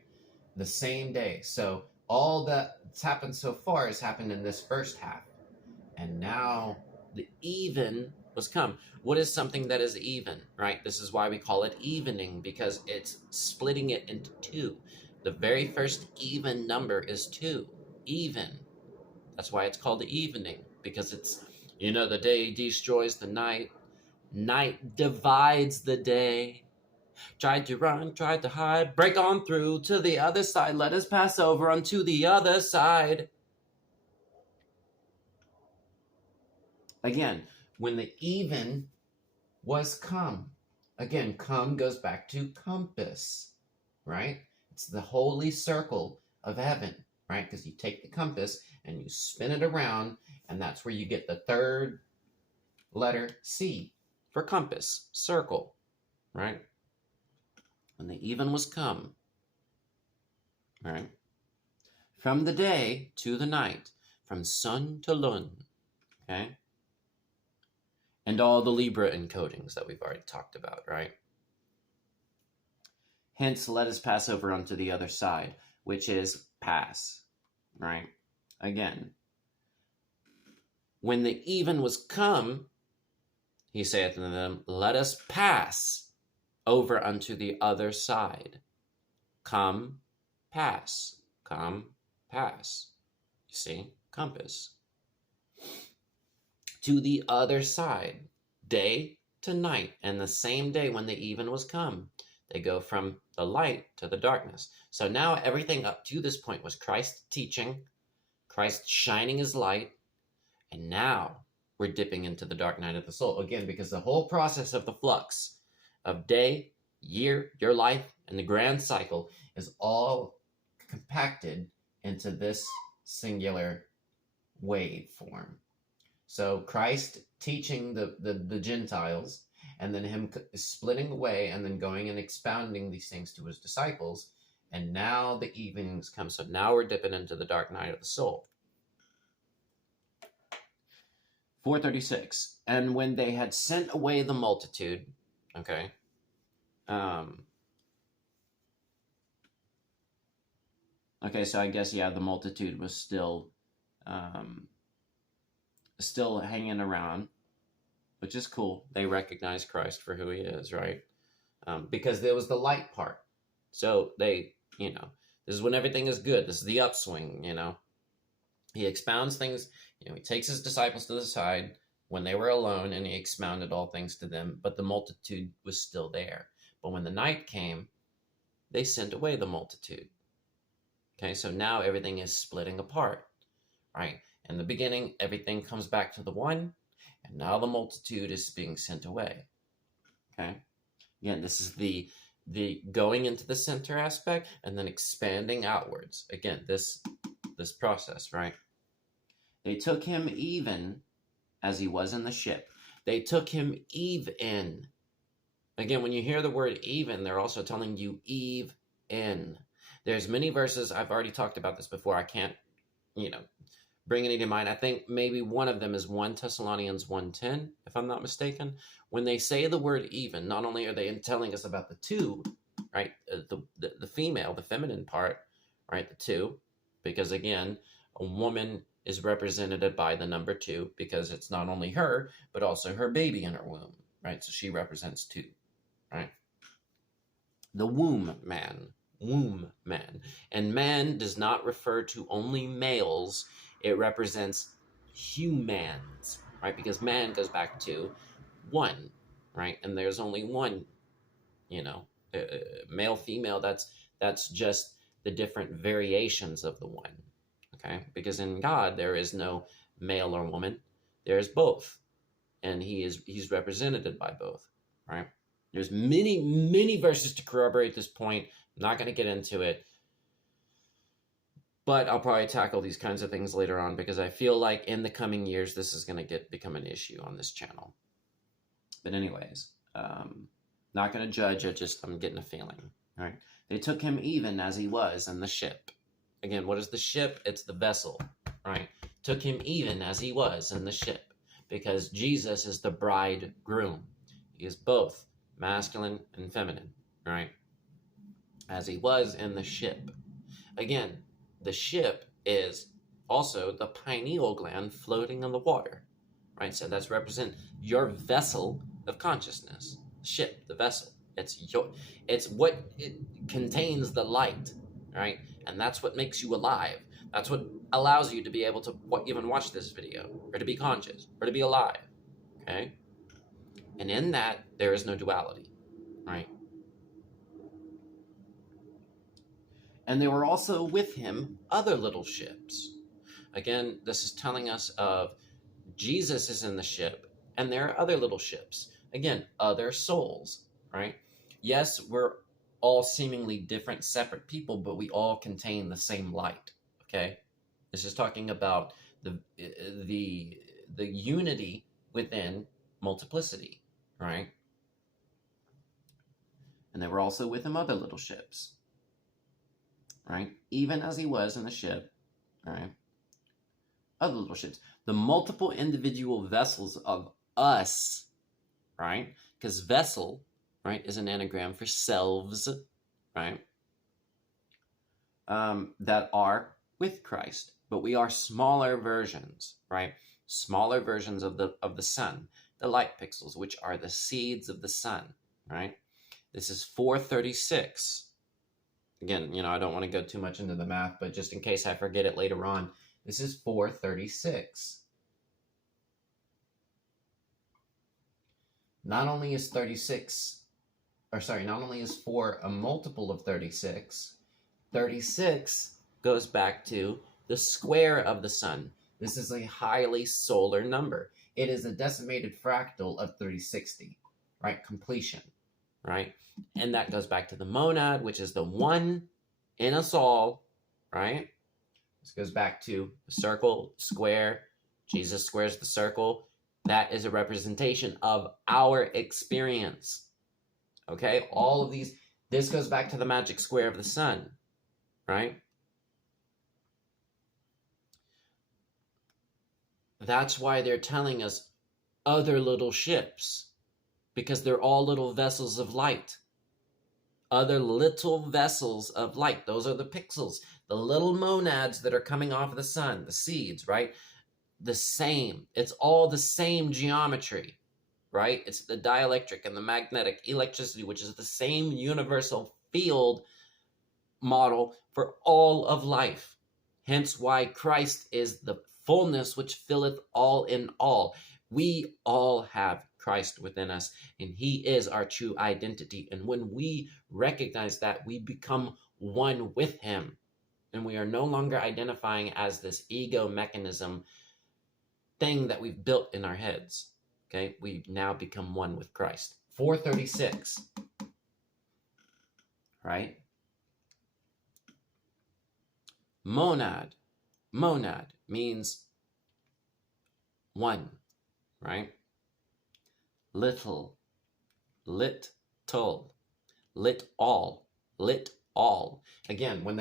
The same day. So all that's happened so far has happened in this first half. And now the even was come. What is something that is even, right? This is why we call it evening, because it's splitting it into 2. The very first even number is 2. Even. That's why it's called the evening, because it's, the day destroys the night. Night divides the day. Tried to run, tried to hide, break on through to the other side. Let us pass over unto the other side. Again, when the even was come. Again, come goes back to compass, right? It's the holy circle of heaven, right? Because you take the compass and you spin it around, and that's where you get the third letter C for compass, circle, right? When the even was come, right? From the day to the night, from sun to lun, okay? And all the Libra encodings that we've already talked about, right? Hence, let us pass over unto the other side, which is pass, right? Again, when the even was come, he saith unto them, let us pass over unto the other side. Come, pass. Come, pass. You see? Compass. To the other side, day to night, and the same day when the even was come. They go from the light to the darkness. So now everything up to this point was Christ teaching, Christ shining his light, and now we're dipping into the dark night of the soul. Again, because the whole process of the flux of day, year, your life, and the grand cycle is all compacted into this singular wave form. So Christ teaching the Gentiles, and then him splitting away and then going and expounding these things to his disciples. And now the evenings come. So now we're dipping into the dark night of the soul. 4:36. And when they had sent away the multitude, okay. Okay, so I guess, yeah, the multitude was still hanging around, which is cool. They recognize Christ for who he is, right? Because there was the light part. So they, this is when everything is good. This is the upswing, He expounds things, he takes his disciples to the side when they were alone, and he expounded all things to them, but the multitude was still there. But when the night came, they sent away the multitude. Okay, so now everything is splitting apart, right? In the beginning, everything comes back to the one, and now the multitude is being sent away. Okay? Again, this is the going into the center aspect and then expanding outwards. Again, this process, right? They took him even as he was in the ship. They took him even. Again, when you hear the word even, they're also telling you Eve in. There's many verses, I've already talked about this before. I can't, bring any to mind. I think maybe one of them is 1 Thessalonians 1:10, if I'm not mistaken. When they say the word even, not only are they telling us about the two, right, the female, the feminine part, right, the two, because again, a woman is represented by the number 2 because it's not only her, but also her baby in her womb, right? So she represents 2, right? The womb man. And man does not refer to only males. It represents humans, right? Because man goes back to 1, right? And there's only one, male, female. That's just the different variations of the one, okay? Because in God, there is no male or woman. There's both. And he's represented by both, right? There's many, many verses to corroborate this point. I'm not going to get into it. But I'll probably tackle these kinds of things later on because I feel like in the coming years, this is going to become an issue on this channel. But anyways, not going to judge. I'm getting a feeling. All right. They took him even as he was in the ship. Again, what is the ship? It's the vessel, right? Took him even as he was in the ship because Jesus is the bridegroom. He is both masculine and feminine, right? As he was in the ship. Again, the ship is also the pineal gland floating in the water, right? So that's represent your vessel of consciousness. Ship, the vessel. It's what it contains the light, right? And that's what makes you alive. That's what allows you to be able to even watch this video, or to be conscious, or to be alive, okay? And in that, there is no duality, right? And there were also with him other little ships. Again, this is telling us of Jesus is in the ship, and there are other little ships. Again, other souls, right? Yes, we're all seemingly different, separate people, but we all contain the same light, okay? This is talking about the unity within multiplicity, right? And there were also with him other little ships, right? Even as he was in the ship, right? Other little ships. The multiple individual vessels of us, right? Because vessel, right, is an anagram for selves, right? That are with Christ, but we are smaller versions, right? Smaller versions of the sun, the light pixels, which are the seeds of the sun, right? This is 436. Again, I don't want to go too much into the math, but just in case I forget it later on, this is 436. Not only is 4 a multiple of 36, 36 goes back to the square of the sun. This is a highly solar number. It is a decimated fractal of 360, right? Completion, right? And that goes back to the monad, which is the one in us all, right? This goes back to the circle, square. Jesus squares the circle. That is a representation of our experience. Okay? All of these, this goes back to the magic square of the sun, right? That's why they're telling us other little ships, because they're all little vessels of light. Other little vessels of light. Those are the pixels, the little monads that are coming off of the sun, the seeds, right? The same. It's all the same geometry, right? It's the dielectric and the magnetic electricity, which is the same universal field model for all of life. Hence why Christ is the fullness which filleth all in all. We all have Christ within us, and he is our true identity. And when we recognize that, we become one with him. And we are no longer identifying as this ego mechanism thing that we've built in our heads. Okay, we now become one with Christ. 436, right? Monad. Monad means one, right? Little, lit, told, lit all, lit all. Again, when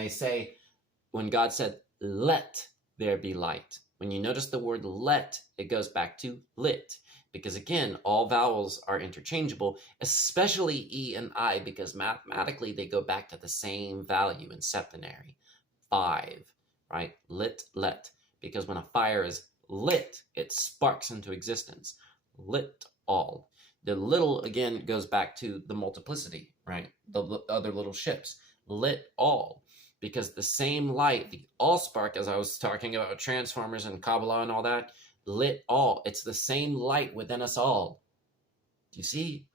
God said, let there be light, when you notice the word let, it goes back to lit. Because again, all vowels are interchangeable, especially E and I, because mathematically they go back to the same value in septenary, 5, right? Lit, let. Because when a fire is lit, it sparks into existence. Lit all. The little, again, goes back to the multiplicity, right? The other little ships. Lit all. Because the same light, the all spark, as I was talking about transformers and Kabbalah and all that, lit all. It's the same light within us all. Do you see?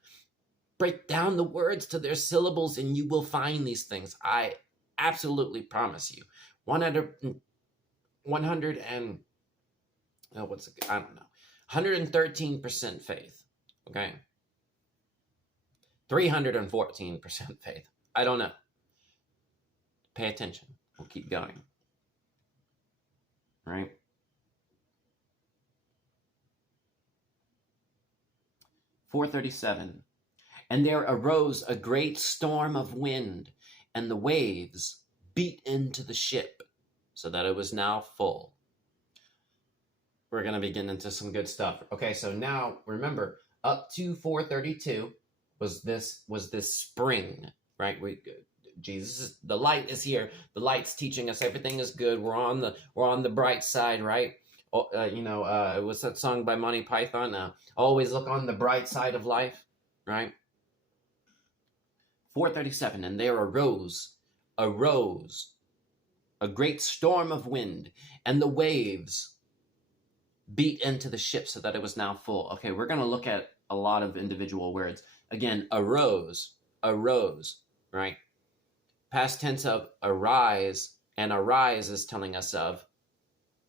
Break down the words to their syllables and you will find these things. I absolutely promise you. 113% faith. Okay. 314% faith. I don't know. Pay attention. We'll keep going. Right? (437). And there arose a great storm of wind, and the waves beat into the ship, so that it was now full. We're going to be getting into some good stuff. Okay, so now remember, up to 432 was this spring, right? Jesus, the light is here. The light's teaching us everything is good. We're on the bright side, right? What's that song by Monty Python? Always look on the bright side of life, right? 437, and there arose a great storm of wind, and the waves beat into the ship so that it was now full. Okay, we're going to look at a lot of individual words. Again, arose, right? Past tense of arise, and arise is telling us of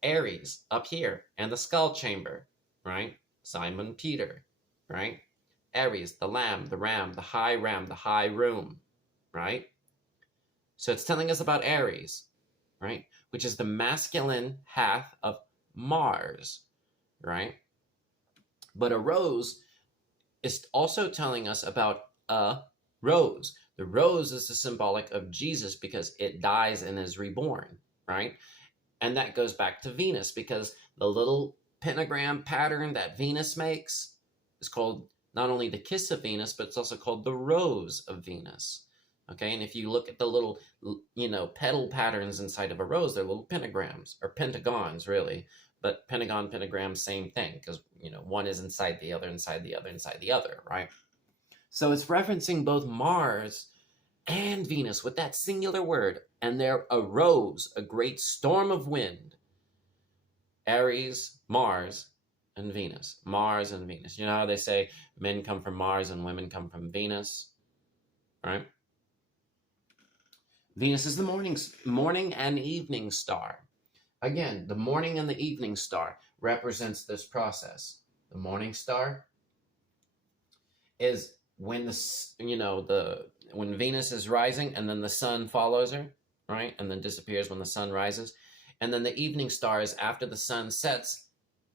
Aries up here and the skull chamber, right? Simon Peter, right? Aries, the lamb, the ram, the high room, right? So it's telling us about Aries, right? Which is the masculine half of Mars, right? But a rose is also telling us about a rose. The rose is the symbolic of Jesus because it dies and is reborn, right? And that goes back to Venus because the little pentagram pattern that Venus makes is called not only the kiss of Venus, but it's also called the rose of Venus. Okay, and if you look at the little, petal patterns inside of a rose, they're little pentagrams, or pentagons, really. But pentagon, pentagram, same thing, because, one is inside the other, inside the other, inside the other, right? So it's referencing both Mars and Venus with that singular word. And there arose a great storm of wind. Aries, Mars, and Venus. Mars and Venus. You know how they say men come from Mars and women come from Venus, right? Venus is the morning and evening star. Again, the morning and the evening star represents this process. The morning star is when when Venus is rising and then the sun follows her, right? And then disappears when the sun rises. And then the evening star is after the sun sets,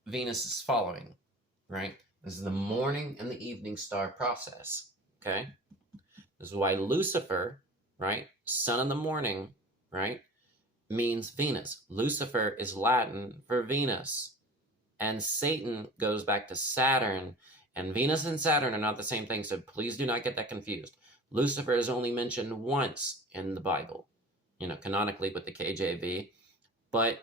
Venus is following, right? This is the morning and the evening star process, okay? This is why Lucifer, right, son of the morning, right, means Venus. Lucifer is Latin for Venus. And Satan goes back to Saturn. And Venus and Saturn are not the same thing, so please do not get that confused. Lucifer is only mentioned once in the Bible, canonically with the KJV. But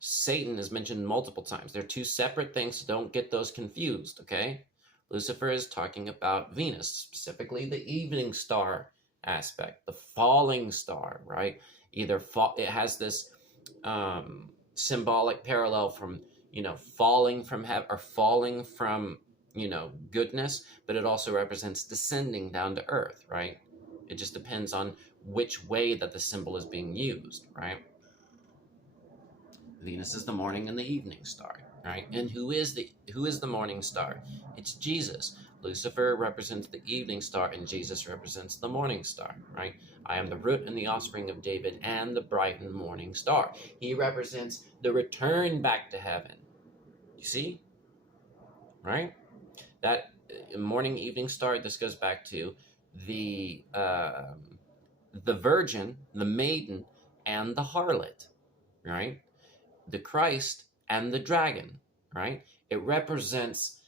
Satan is mentioned multiple times. They're two separate things, so don't get those confused, okay? Lucifer is talking about Venus, specifically the evening star aspect, the falling star, right? It has this symbolic parallel from, falling from heaven or falling from, goodness, but it also represents descending down to earth, right? It just depends on which way that the symbol is being used, right? Venus is the morning and the evening star. right? And who is the morning star? It's Jesus. Lucifer represents the evening star, and Jesus represents the morning star, right? I am the root and the offspring of David and the bright and morning star. He represents the return back to heaven. You see, right? That morning, evening star. This goes back to the virgin, the maiden, and the harlot, right? The Christ and the dragon, right? It represents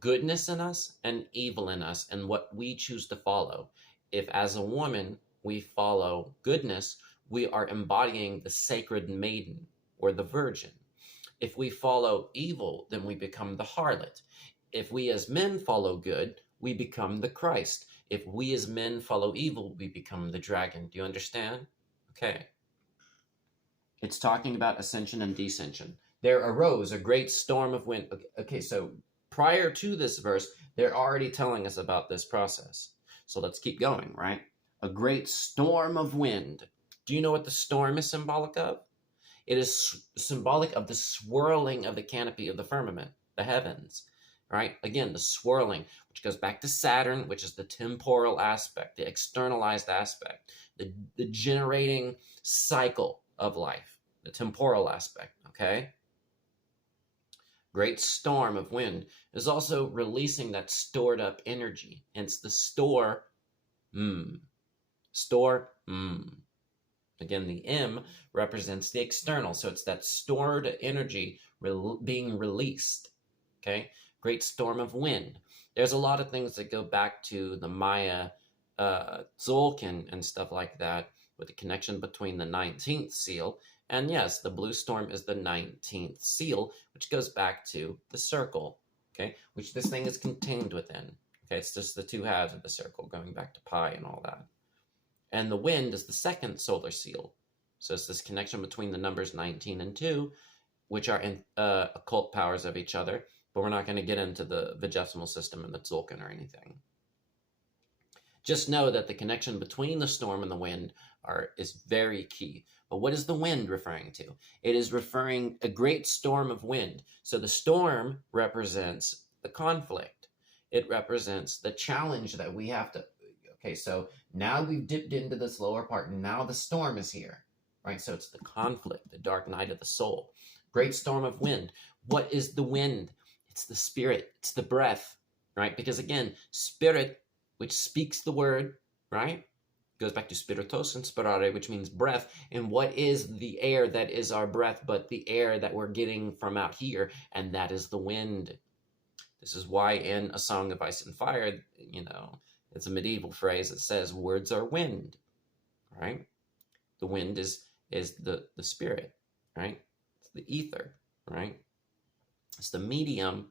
goodness in us and evil in us and what we choose to follow. If as a woman we follow goodness, we are embodying the sacred maiden or the virgin. If we follow evil, then we become the harlot. If we as men follow good, we become the Christ. If we as men follow evil, we become the dragon. Do you understand? Okay. It's talking about ascension and descension. There arose a great storm of wind. Okay, so prior to this verse, they're already telling us about this process. So let's keep going, right? A great storm of wind. Do you know what the storm is symbolic of? It is symbolic of the swirling of the canopy of the firmament, the heavens, right? Again, the swirling, which goes back to Saturn, which is the temporal aspect, the externalized aspect, the generating cycle of life, the temporal aspect, okay? Great storm of wind is also releasing that stored up energy, hence the store. Again, the M represents the external, so it's that stored energy being released, okay? Great storm of wind. There's a lot of things that go back to the Maya Tzolk'in and stuff like that, with the connection between the 19th seal. And yes, the blue storm is the 19th seal, which goes back to the circle, okay? Which this thing is contained within. Okay, it's just the two halves of the circle, going back to pi and all that. And the wind is the second solar seal. So it's this connection between the numbers 19 and 2, which are in occult powers of each other, but we're not going to get into the vigesimal system and the Tzolk'in or anything. Just know that the connection between the storm and the wind is very key. But what is the wind referring to? It is referring a great storm of wind. So the storm represents the conflict. It represents the challenge that we have to. Okay, so now we've dipped into this lower part, and now the storm is here, right? So it's the conflict, the dark night of the soul. Great storm of wind. What is the wind? It's the spirit. It's the breath, right? Because again, spirit, which speaks the word, right? Goes back to spiritus and spirare, which means breath. And what is the air that is our breath but the air that we're getting from out here? And that is the wind. This is why in A Song of Ice and Fire, it's a medieval phrase that says words are wind, right? The wind is the spirit, right? It's the ether, right? It's the medium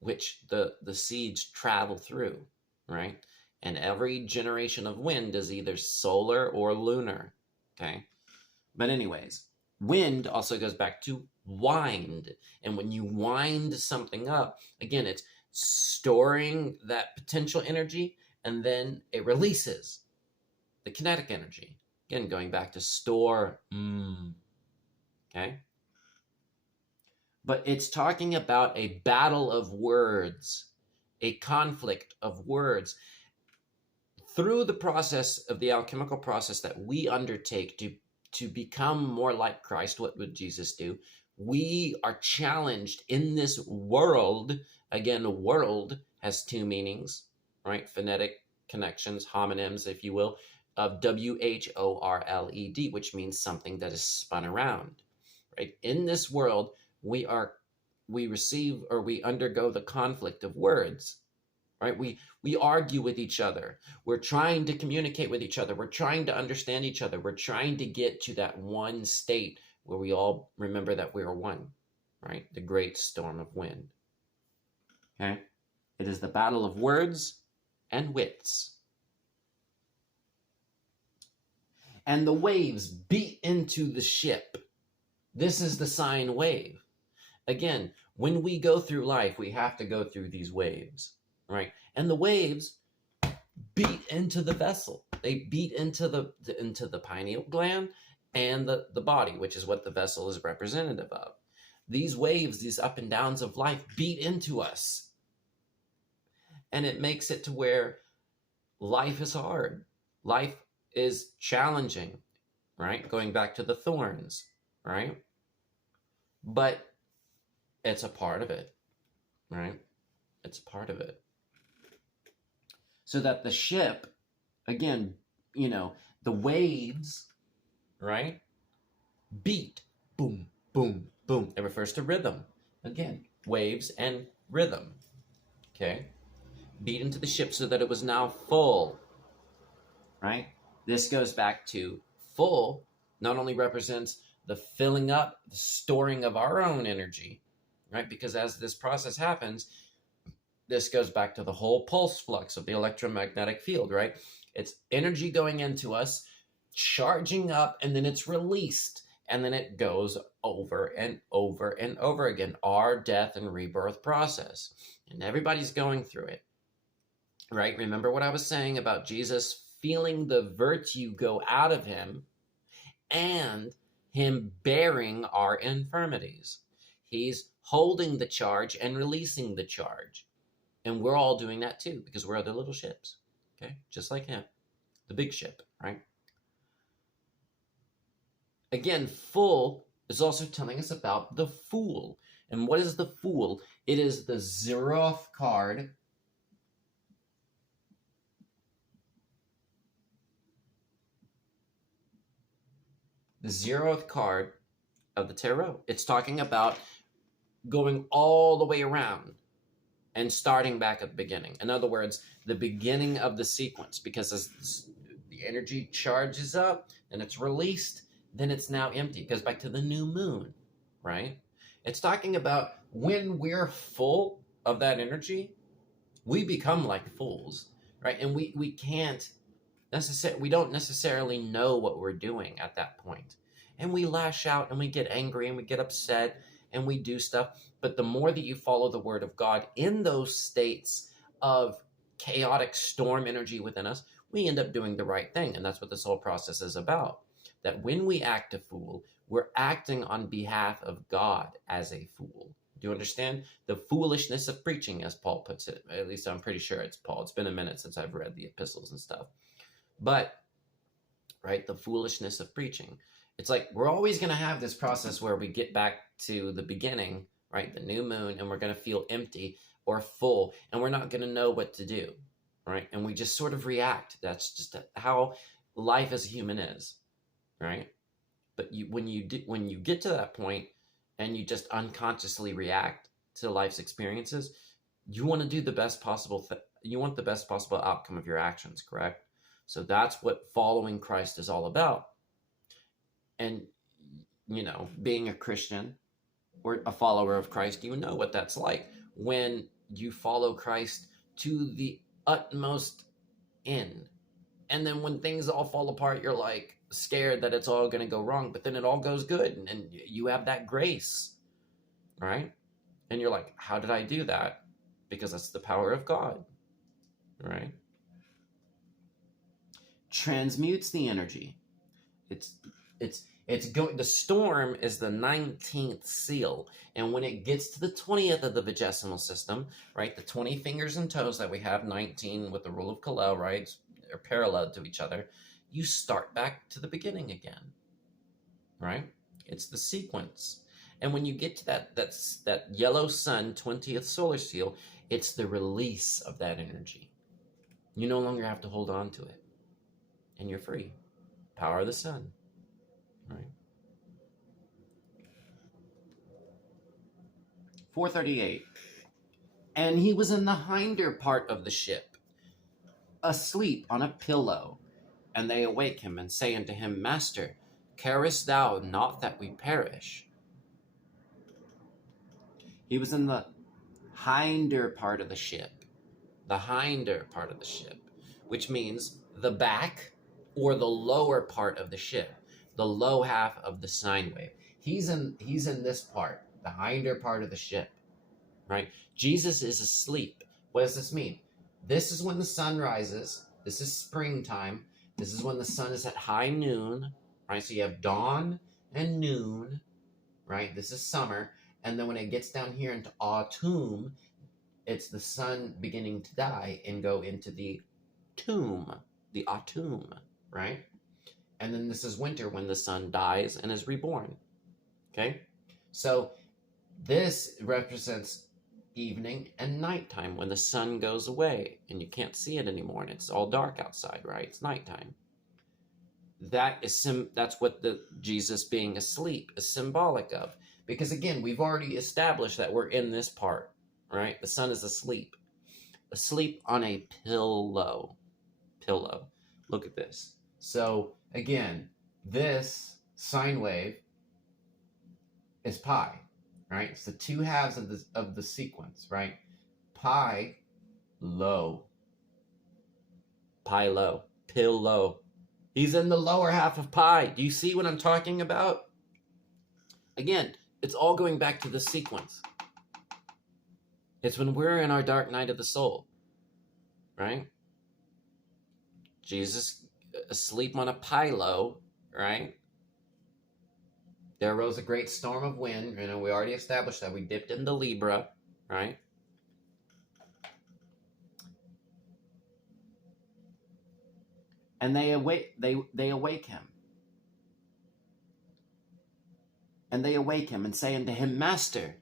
which the seeds travel through, right? And every generation of wind is either solar or lunar, okay? But anyways, wind also goes back to wind. And when you wind something up, again, it's storing that potential energy, and then it releases the kinetic energy. Again, going back to store, okay? But it's talking about a battle of words, a conflict of words. Through the process of the alchemical process that we undertake to become more like Christ, what would Jesus do? We are challenged in this world. Again, world has two meanings, right? Phonetic connections, homonyms, if you will, of WHORLED, which means something that is spun around, right? In this world, we receive or we undergo the conflict of words, right? We argue with each other. We're trying to communicate with each other. We're trying to understand each other. We're trying to get to that one state where we all remember that we are one, right? The great storm of wind. Okay? It is the battle of words and wits. And the waves beat into the ship. This is the sine wave. Again, when we go through life, we have to go through these waves, right? And the waves beat into the vessel. They beat into the pineal gland and the body, which is what the vessel is representative of. these waves, these up and downs of life beat into us. And it makes it to where life is hard. Life is challenging, right? Going back to the thorns, right? But it's a part of it, right? It's a part of it. So that the ship, again, the waves, right? Beat, boom, boom, boom. It refers to rhythm. Again, waves and rhythm, okay? Beat into the ship so that it was now full, right? This goes back to full, not only represents the filling up, the storing of our own energy, right? Because as this process happens, this goes back to the whole pulse flux of the electromagnetic field, right? It's energy going into us, charging up, and then it's released. And then it goes over and over and over again, our death and rebirth process. And everybody's going through it, right? Remember what I was saying about Jesus feeling the virtue go out of him and him bearing our infirmities. He's holding the charge and releasing the charge. And we're all doing that too, because we're other little ships, okay? Just like him, the big ship, right? Again, full is also telling us about the Fool. And what is the Fool? It is the zeroth card of the tarot. It's talking about going all the way around and starting back at the beginning. In other words, the beginning of the sequence, because as the energy charges up and it's released, then it's now empty. It goes back to the new moon, right? It's talking about when we're full of that energy, we become like fools, right? And we don't necessarily know what we're doing at that point. And we lash out and we get angry and we get upset and we do stuff. But the more that you follow the word of God in those states of chaotic storm energy within us, we end up doing the right thing. And that's what this whole process is about. That when we act a fool, we're acting on behalf of God as a fool. Do you understand? The foolishness of preaching, as Paul puts it. At least I'm pretty sure it's Paul. It's been a minute since I've read the epistles and stuff. But, right, the foolishness of preaching. It's like we're always going to have this process where we get back to the beginning, right, the new moon, and we're going to feel empty or full, and we're not going to know what to do, right? And we just sort of react. That's just how life as a human is, right? But when you get to that point and you just unconsciously react to life's experiences, you want to do the best possible you want the best possible outcome of your actions, correct? So that's what following Christ is all about. And, being a Christian or a follower of Christ, you know what that's like when you follow Christ to the utmost end. And then when things all fall apart, you're like scared that it's all going to go wrong, but then it all goes good and you have that grace, right? And you're like, how did I do that? Because that's the power of God, right? Transmutes the energy. The storm is the 19th seal. And when it gets to the 20th of the vigesimal system, right, the 20 fingers and toes that we have, 19 with the rule of Kalel, right, are parallel to each other, you start back to the beginning again, right? It's the sequence. And when you get to that yellow sun, 20th solar seal, it's the release of that energy. You no longer have to hold on to it. And you're free. Power of the sun. Right. 438. And he was in the hinder part of the ship, asleep on a pillow. And they awake him and say unto him, Master, carest thou not that we perish? He was in the hinder part of the ship. The hinder part of the ship, which means the back or the lower part of the ship. The low half of the sine wave. He's in this part, the hinder part of the ship, right? Jesus is asleep. What does this mean? This is when the sun rises. This is springtime. This is when the sun is at high noon, right? So you have dawn and noon, right? This is summer. And then when it gets down here into autumn, it's the sun beginning to die and go into the autumn, right? And then this is winter when the sun dies and is reborn. Okay? So this represents evening and nighttime when the sun goes away and you can't see it anymore and it's all dark outside, right? It's nighttime. That's what the Jesus being asleep is symbolic of. Because again, we've already established that we're in this part, right? The sun is asleep. Asleep on a pillow. Look at this. So again, this sine wave is pi, right? It's the two halves of the sequence, right? Pi low. Pillow. He's in the lower half of pi. Do you see what I'm talking about? Again, it's all going back to the sequence. It's when we're in our dark night of the soul, right? Jesus asleep on a pillow, right? There arose a great storm of wind. You know, we already established that. We dipped into Libra, right? And they awake him. And they awake him and say unto him, Master.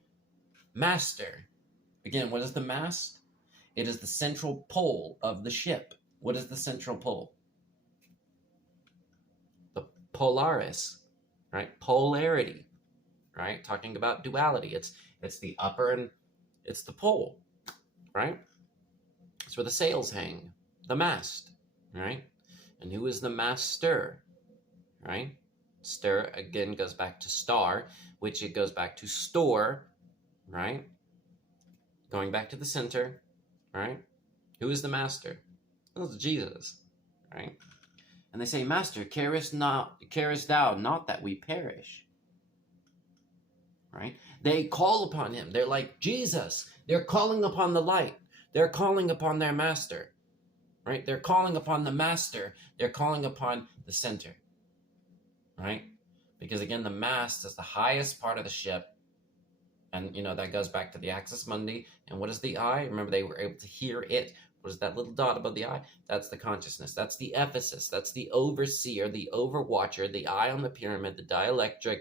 Again, what is the mast? It is the central pole of the ship. What is the central pole? The polaris, right? Polarity, right? Talking about duality. It's the upper and it's the pole, right? It's where the sails hang, the mast, right? And who is the master, right? Stir, again, goes back to star, which it goes back to store, right? Going back to the center, right? Who is the master? Well, it's Jesus, right? And they say, Master, carest thou not that we perish? Right? They call upon him. They're like Jesus. They're calling upon the light. They're calling upon their master, right? They're calling upon the master. They're calling upon the center, right? Because again, the mast is the highest part of the ship. And, you know, that goes back to the axis mundi. And what is the eye? Remember, they were able to hear it. What is that little dot above the eye? That's the consciousness. That's the ephesus. That's the overseer, the overwatcher, the eye on the pyramid, the dielectric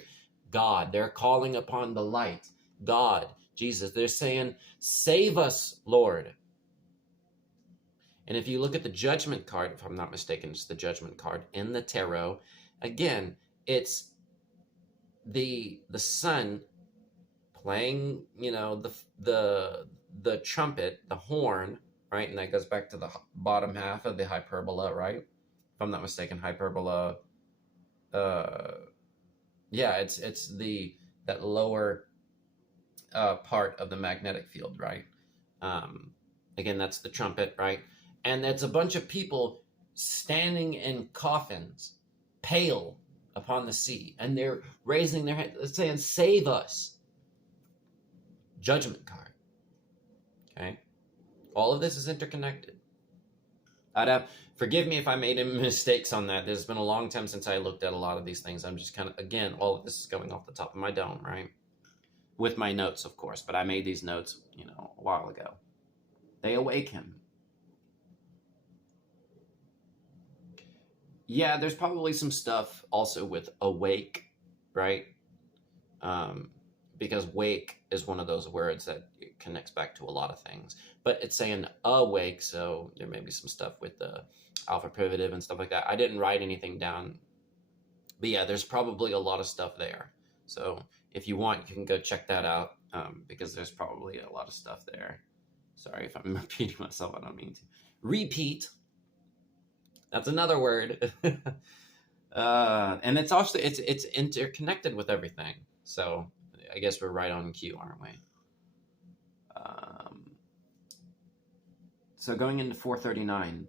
God. They're calling upon the light, God, Jesus. They're saying, save us, Lord. And if you look at the judgment card, if I'm not mistaken, it's the judgment card in the tarot. Again, it's the sun playing, you know, the trumpet, the horn, right? And that goes back to the bottom half of the hyperbola, right? If I'm not mistaken, hyperbola. Yeah, it's that lower part of the magnetic field, right? Again, that's the trumpet, right? And it's a bunch of people standing in coffins, pale upon the sea, and they're raising their hands, saying, "Save us." Judgment card. Okay, all of this is interconnected. Forgive me if I made any mistakes on that. There's been a long time since I looked at a lot of these things. I'm just kind of, again, all of this is going off the top of my dome, right? With my notes, of course, but I made these notes, you know, a while ago. They awake him. Yeah, there's probably some stuff also with awake, right? Because wake is one of those words that connects back to a lot of things. But it's saying awake, so there may be some stuff with the alpha privative and stuff like that. I didn't write anything down. But yeah, there's probably a lot of stuff there. So if you want, you can go check that out, because there's probably a lot of stuff there. Sorry if I'm repeating myself, I don't mean to. Repeat. That's another word. And it's also, it's interconnected with everything. So I guess we're right on cue, aren't we? So going into 439.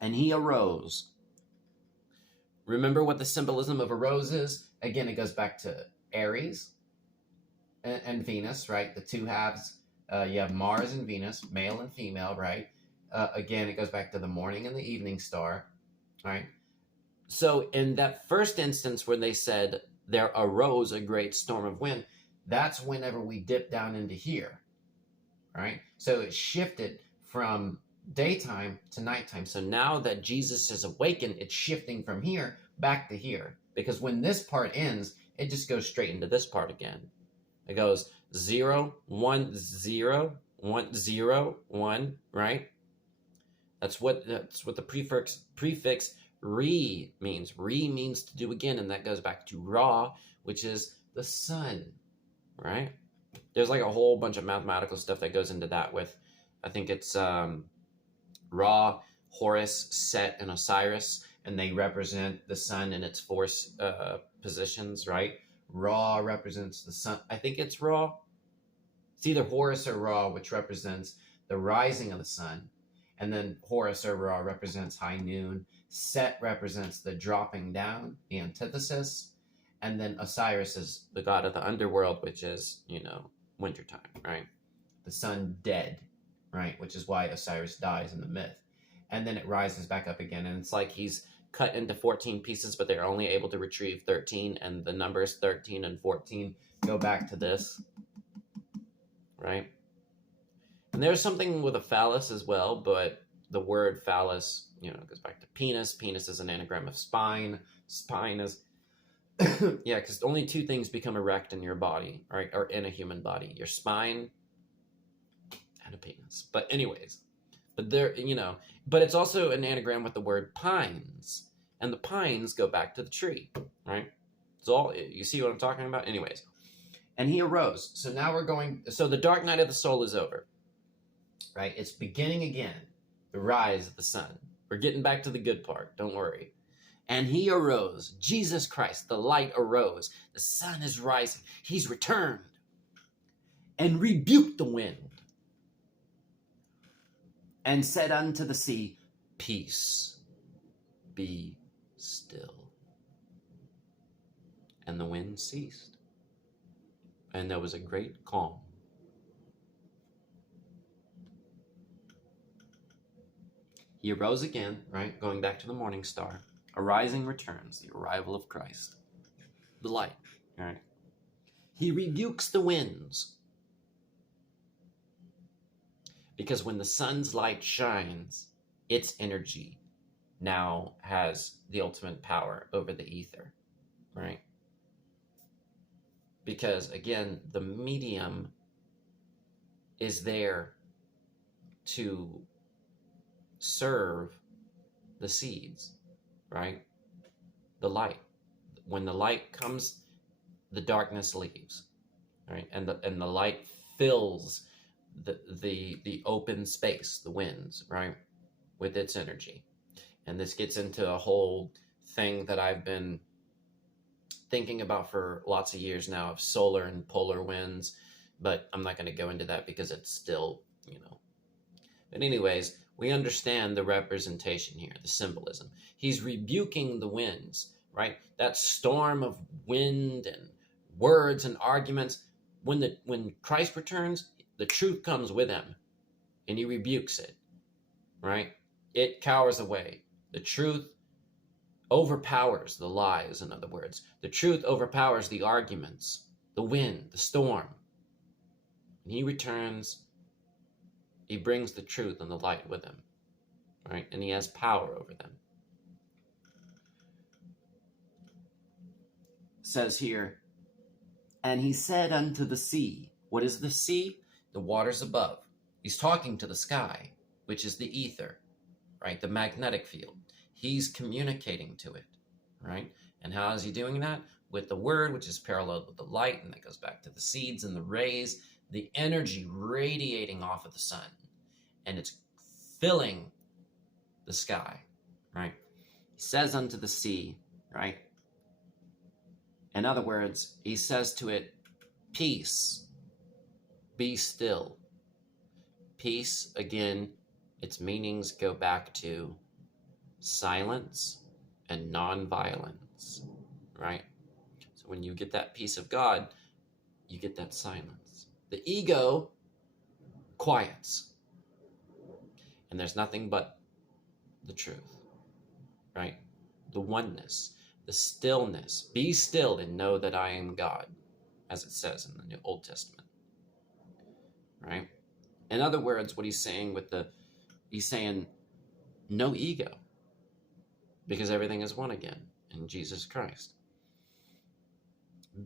And he arose. Remember what the symbolism of a rose is? Again, it goes back to Aries and Venus, right? The two halves. You have Mars and Venus, male and female, right? Again, it goes back to the morning and the evening star, right? So in that first instance when they said there arose a great storm of wind, that's whenever we dip down into here, right? So it shifted from daytime to nighttime. So now that Jesus is awakened, it's shifting from here back to here. Because when this part ends, it just goes straight into this part again. It goes 0, 1, 0, 1, 0, 1, right? That's what the prefix re means. Re means to do again, and that goes back to ra, which is the sun, right? There's like a whole bunch of mathematical stuff that goes into that with, I think it's Ra, Horus, Set, and Osiris, and they represent the sun in its four positions, right? Ra represents the sun. I think it's Ra. It's either Horus or Ra, which represents the rising of the sun. And then Horus or Ra represents high noon. Set represents the dropping down, the antithesis. And then Osiris is the god of the underworld, which is, wintertime, right? The sun dead, right? Which is why Osiris dies in the myth. And then it rises back up again. And it's like he's cut into 14 pieces, but they're only able to retrieve 13. And the numbers 13 and 14 go back to this, right? And there's something with a phallus as well, but the word phallus, goes back to penis. Penis is an anagram of spine. Spine is, yeah, because only two things become erect in your body, right? Or in a human body: your spine and a penis. But anyways, but it's also an anagram with the word pines. And the pines go back to the tree, right? So you see what I'm talking about? Anyways. And he arose. So now so the dark night of the soul is over. Right? It's beginning again. The rise of the sun. We're getting back to the good part. Don't worry. And he arose. Jesus Christ, the light arose. The sun is rising. He's returned. And rebuked the wind. And said unto the sea, Peace, be still. And the wind ceased. And there was a great calm. He arose again, right? Going back to the morning star. Arising returns, the arrival of Christ. The light, right? He rebukes the winds. Because when the sun's light shines, its energy now has the ultimate power over the ether, right? Because, again, the medium is there to serve the seeds, right? The light. When the light comes, the darkness leaves, right? And the light fills the open space, the winds, right, with its energy. And this gets into a whole thing that I've been thinking about for lots of years now of solar and polar winds, but I'm not going to go into that because it's still, But anyways, we understand the representation here, the symbolism. He's rebuking the winds, right? That storm of wind and words and arguments. When Christ returns, the truth comes with him, and he rebukes it, right? It cowers away. The truth overpowers the lies, in other words. The truth overpowers the arguments, the wind, the storm. And he returns, he brings the truth and the light with him, right? And he has power over them. It says here, and he said unto the sea, what is the sea? The waters above. He's talking to the sky, which is the ether, right? The magnetic field. He's communicating to it, right? And how is he doing that? With the word, which is paralleled with the light, and that goes back to the seeds and the rays, the energy radiating off of the sun, and it's filling the sky, right? He says unto the sea, right? In other words, he says to it, peace, be still. Peace, again, its meanings go back to silence and non-violence, right? So when you get that peace of God, you get that silence. The ego quiets, and there's nothing but the truth, right? The oneness, the stillness. Be still and know that I am God, as it says in the New Old Testament, right? In other words, what he's saying he's saying no ego, because everything is one again in Jesus Christ.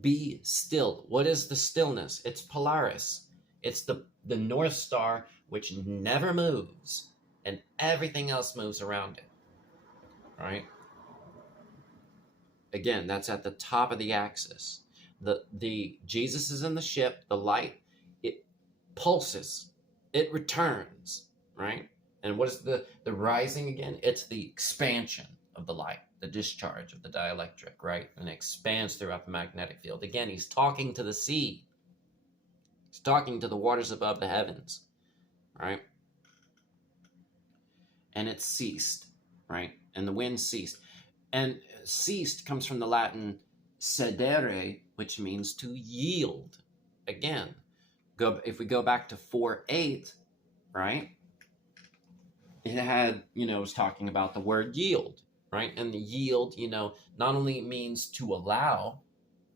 Be still. What is the stillness? It's Polaris. It's the North Star, which never moves, and everything else moves around it, right? Again, that's at the top of the axis. The Jesus is in the ship, the light, it pulses, it returns, right? And what is the rising again? It's the expansion of the light, the discharge of the dielectric, right? And it expands throughout the magnetic field. Again, he's talking to the sea. He's talking to the waters above the heavens, right? And it ceased, right? And the wind ceased. And ceased comes from the Latin cedere, which means to yield. Again, if we go back to 4:8, right? It had, it was talking about the word yield, right? And the yield, not only means to allow,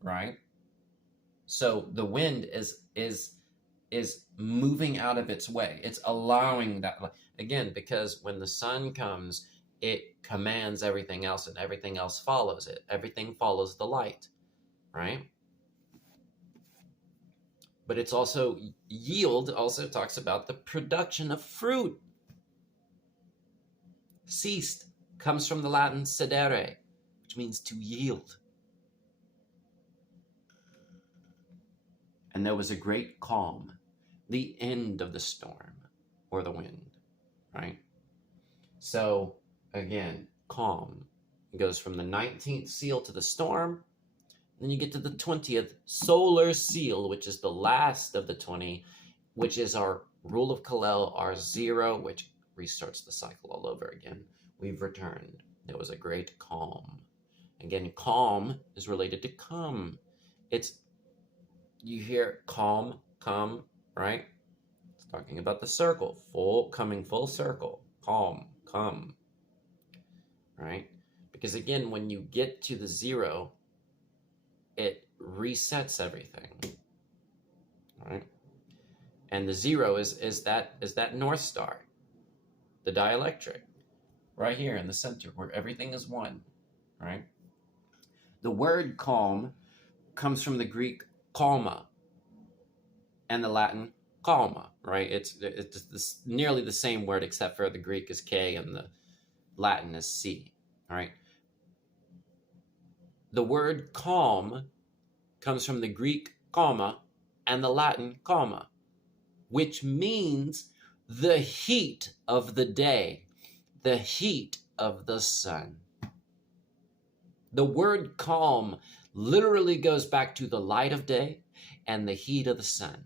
right? So the wind is moving out of its way. It's allowing that, again, because when the sun comes, it commands everything else, and everything else follows it. Everything follows the light, right? But it's also, yield also talks about the production of fruit. Ceased comes from the Latin cedere, which means to yield. And there was a great calm, the end of the storm or the wind, right? So again, calm. It goes from the 19th seal to the storm. Then you get to the 20th solar seal, which is the last of the 20, which is our rule of Kalel, our 0, which restarts the cycle all over again. We've returned. There was a great calm. Again, calm is related to come. You hear calm, come, right? It's talking about the circle, coming full circle, calm, come, right? Because again, when you get to the 0, it resets everything, right? And the 0 is that North Star, the dielectric, right here in the center where everything is one, right? The word calm comes from the Greek calma and the Latin calma, right? It's nearly the same word, except for the Greek is K and the Latin is C, right? The word calm comes from the Greek calma and the Latin calma, which means the heat of the day, the heat of the sun. The word calm literally goes back to the light of day and the heat of the sun.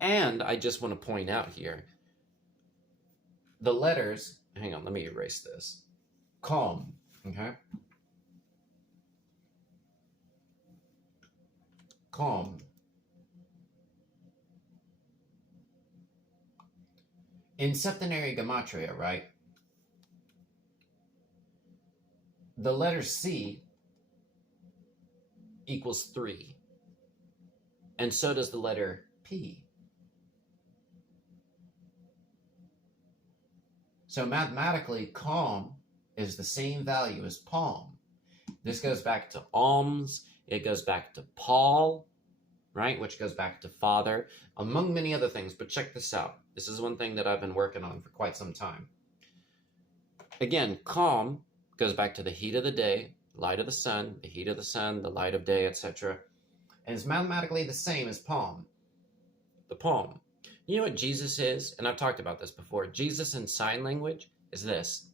And I just want to point out here, the letters, hang on, let me erase this. Calm, okay? Calm. In septenary gematria, right? The letter C equals 3. And so does the letter P. So mathematically, calm is the same value as palm. This goes back to alms. It goes back to Paul, right? Which goes back to Father, among many other things. But check this out. This is one thing that I've been working on for quite some time. Again, calm goes back to the heat of the day, light of the sun, the heat of the sun, the light of day, etc. And it's mathematically the same as palm. The palm. You know what Jesus is? And I've talked about this before. Jesus in sign language is this.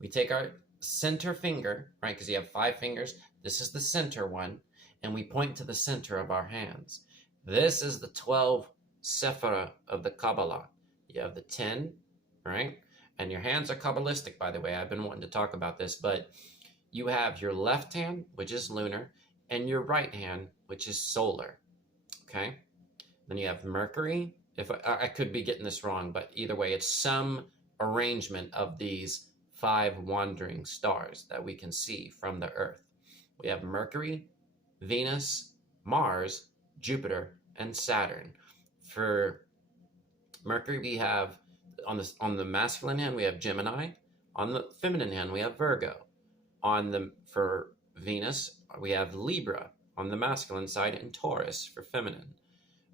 We take our center finger, right? Because you have 5 fingers. This is the center one. And we point to the center of our hands. This is the 12 sephira of the Kabbalah. You have the 10, right? And your hands are Kabbalistic, by the way. I've been wanting to talk about this. But you have your left hand, which is lunar, and your right hand, which is solar, okay? Then you have Mercury. If I could be getting this wrong, but either way, it's some arrangement of these 5 wandering stars that we can see from the Earth. We have Mercury, Venus, Mars, Jupiter, and Saturn. For Mercury, we have on the masculine hand we have Gemini. On the feminine hand we have Virgo. For Venus we have Libra on the masculine side and Taurus for feminine.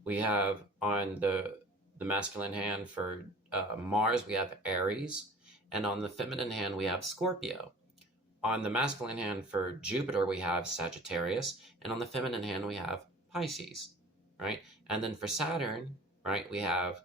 We have on the masculine hand for Mars we have Aries, and on the feminine hand we have Scorpio. On the masculine hand for Jupiter we have Sagittarius, and on the feminine hand we have Pisces, right? And then for Saturn, right, we have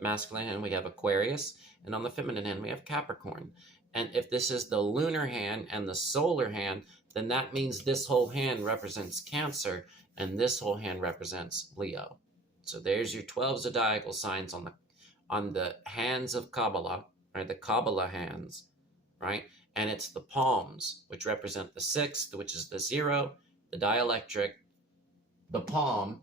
masculine hand we have Aquarius, and on the feminine hand we have Capricorn. And if this is the lunar hand and the solar hand, then that means this whole hand represents Cancer and this whole hand represents Leo. So there's your 12 zodiacal signs on the hands of Kabbalah, right? The Kabbalah hands, right? And it's the palms, which represent the 6th, which is the 0, the dielectric, the palm,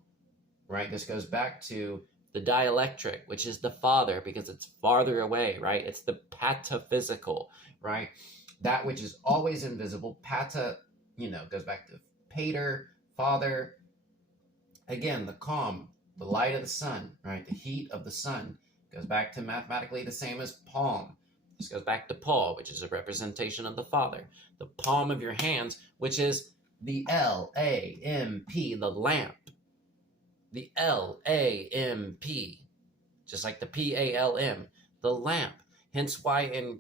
right? This goes back to the dielectric, which is the father, because it's farther away, right? It's the pataphysical, right? That which is always invisible. Pata, goes back to pater, father. Again, the calm, the light of the sun, right? The heat of the sun goes back to mathematically the same as palm. This goes back to Paul, which is a representation of the father. The palm of your hands, which is the L-A-M-P, the lamp. The L-A-M-P, just like the P-A-L-M, the lamp. Hence why in,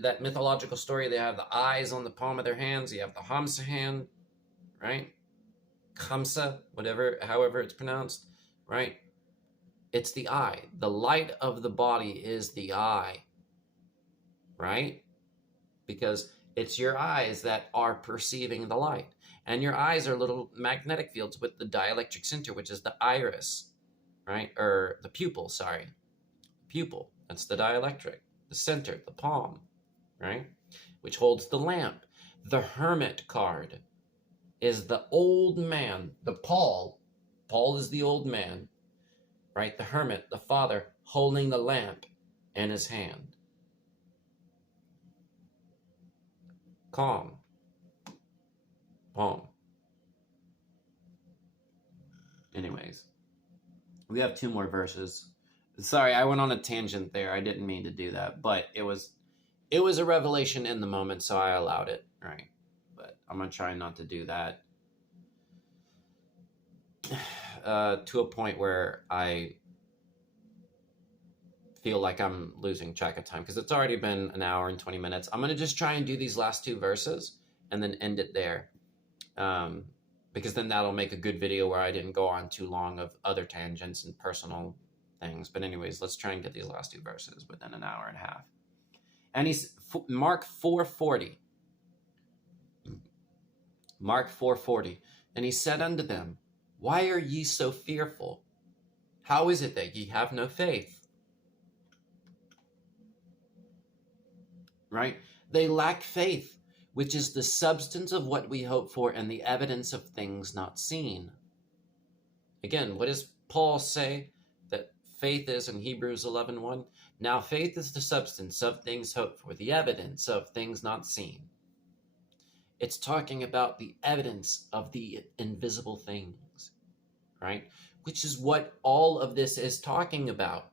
that mythological story, they have the eyes on the palm of their hands. You have the Hamsa hand, right? Kamsa, however it's pronounced, right? It's the eye. The light of the body is the eye, right? Because it's your eyes that are perceiving the light. And your eyes are little magnetic fields with the dielectric center, which is the iris, right? Or the pupil, sorry. Pupil, that's the dielectric. The center, the palm, right? Which holds the lamp. The hermit card is the old man, the Paul. Paul is the old man, right? The hermit, the father, holding the lamp in his hand. Calm. Palm. Anyways, we have 2 more verses. Sorry, I went on a tangent there. I didn't mean to do that, but it was a revelation in the moment, so I allowed it, right? But I'm gonna try not to do that to a point where I feel like I'm losing track of time, because it's already been an hour and 20 minutes. I'm gonna just try and do these last 2 verses and then end it there. Because then that'll make a good video where I didn't go on too long of other tangents and personal things. But anyways, let's try and get these last 2 verses within an hour and a half. And he's Mark 4:40. Mark 4:40. And he said unto them, Why are ye so fearful? How is it that ye have no faith? Right? They lack faith, which is the substance of what we hope for and the evidence of things not seen. Again, what does Paul say that faith is in Hebrews 11:1? Now faith is the substance of things hoped for, the evidence of things not seen. It's talking about the evidence of the invisible things, right? Which is what all of this is talking about.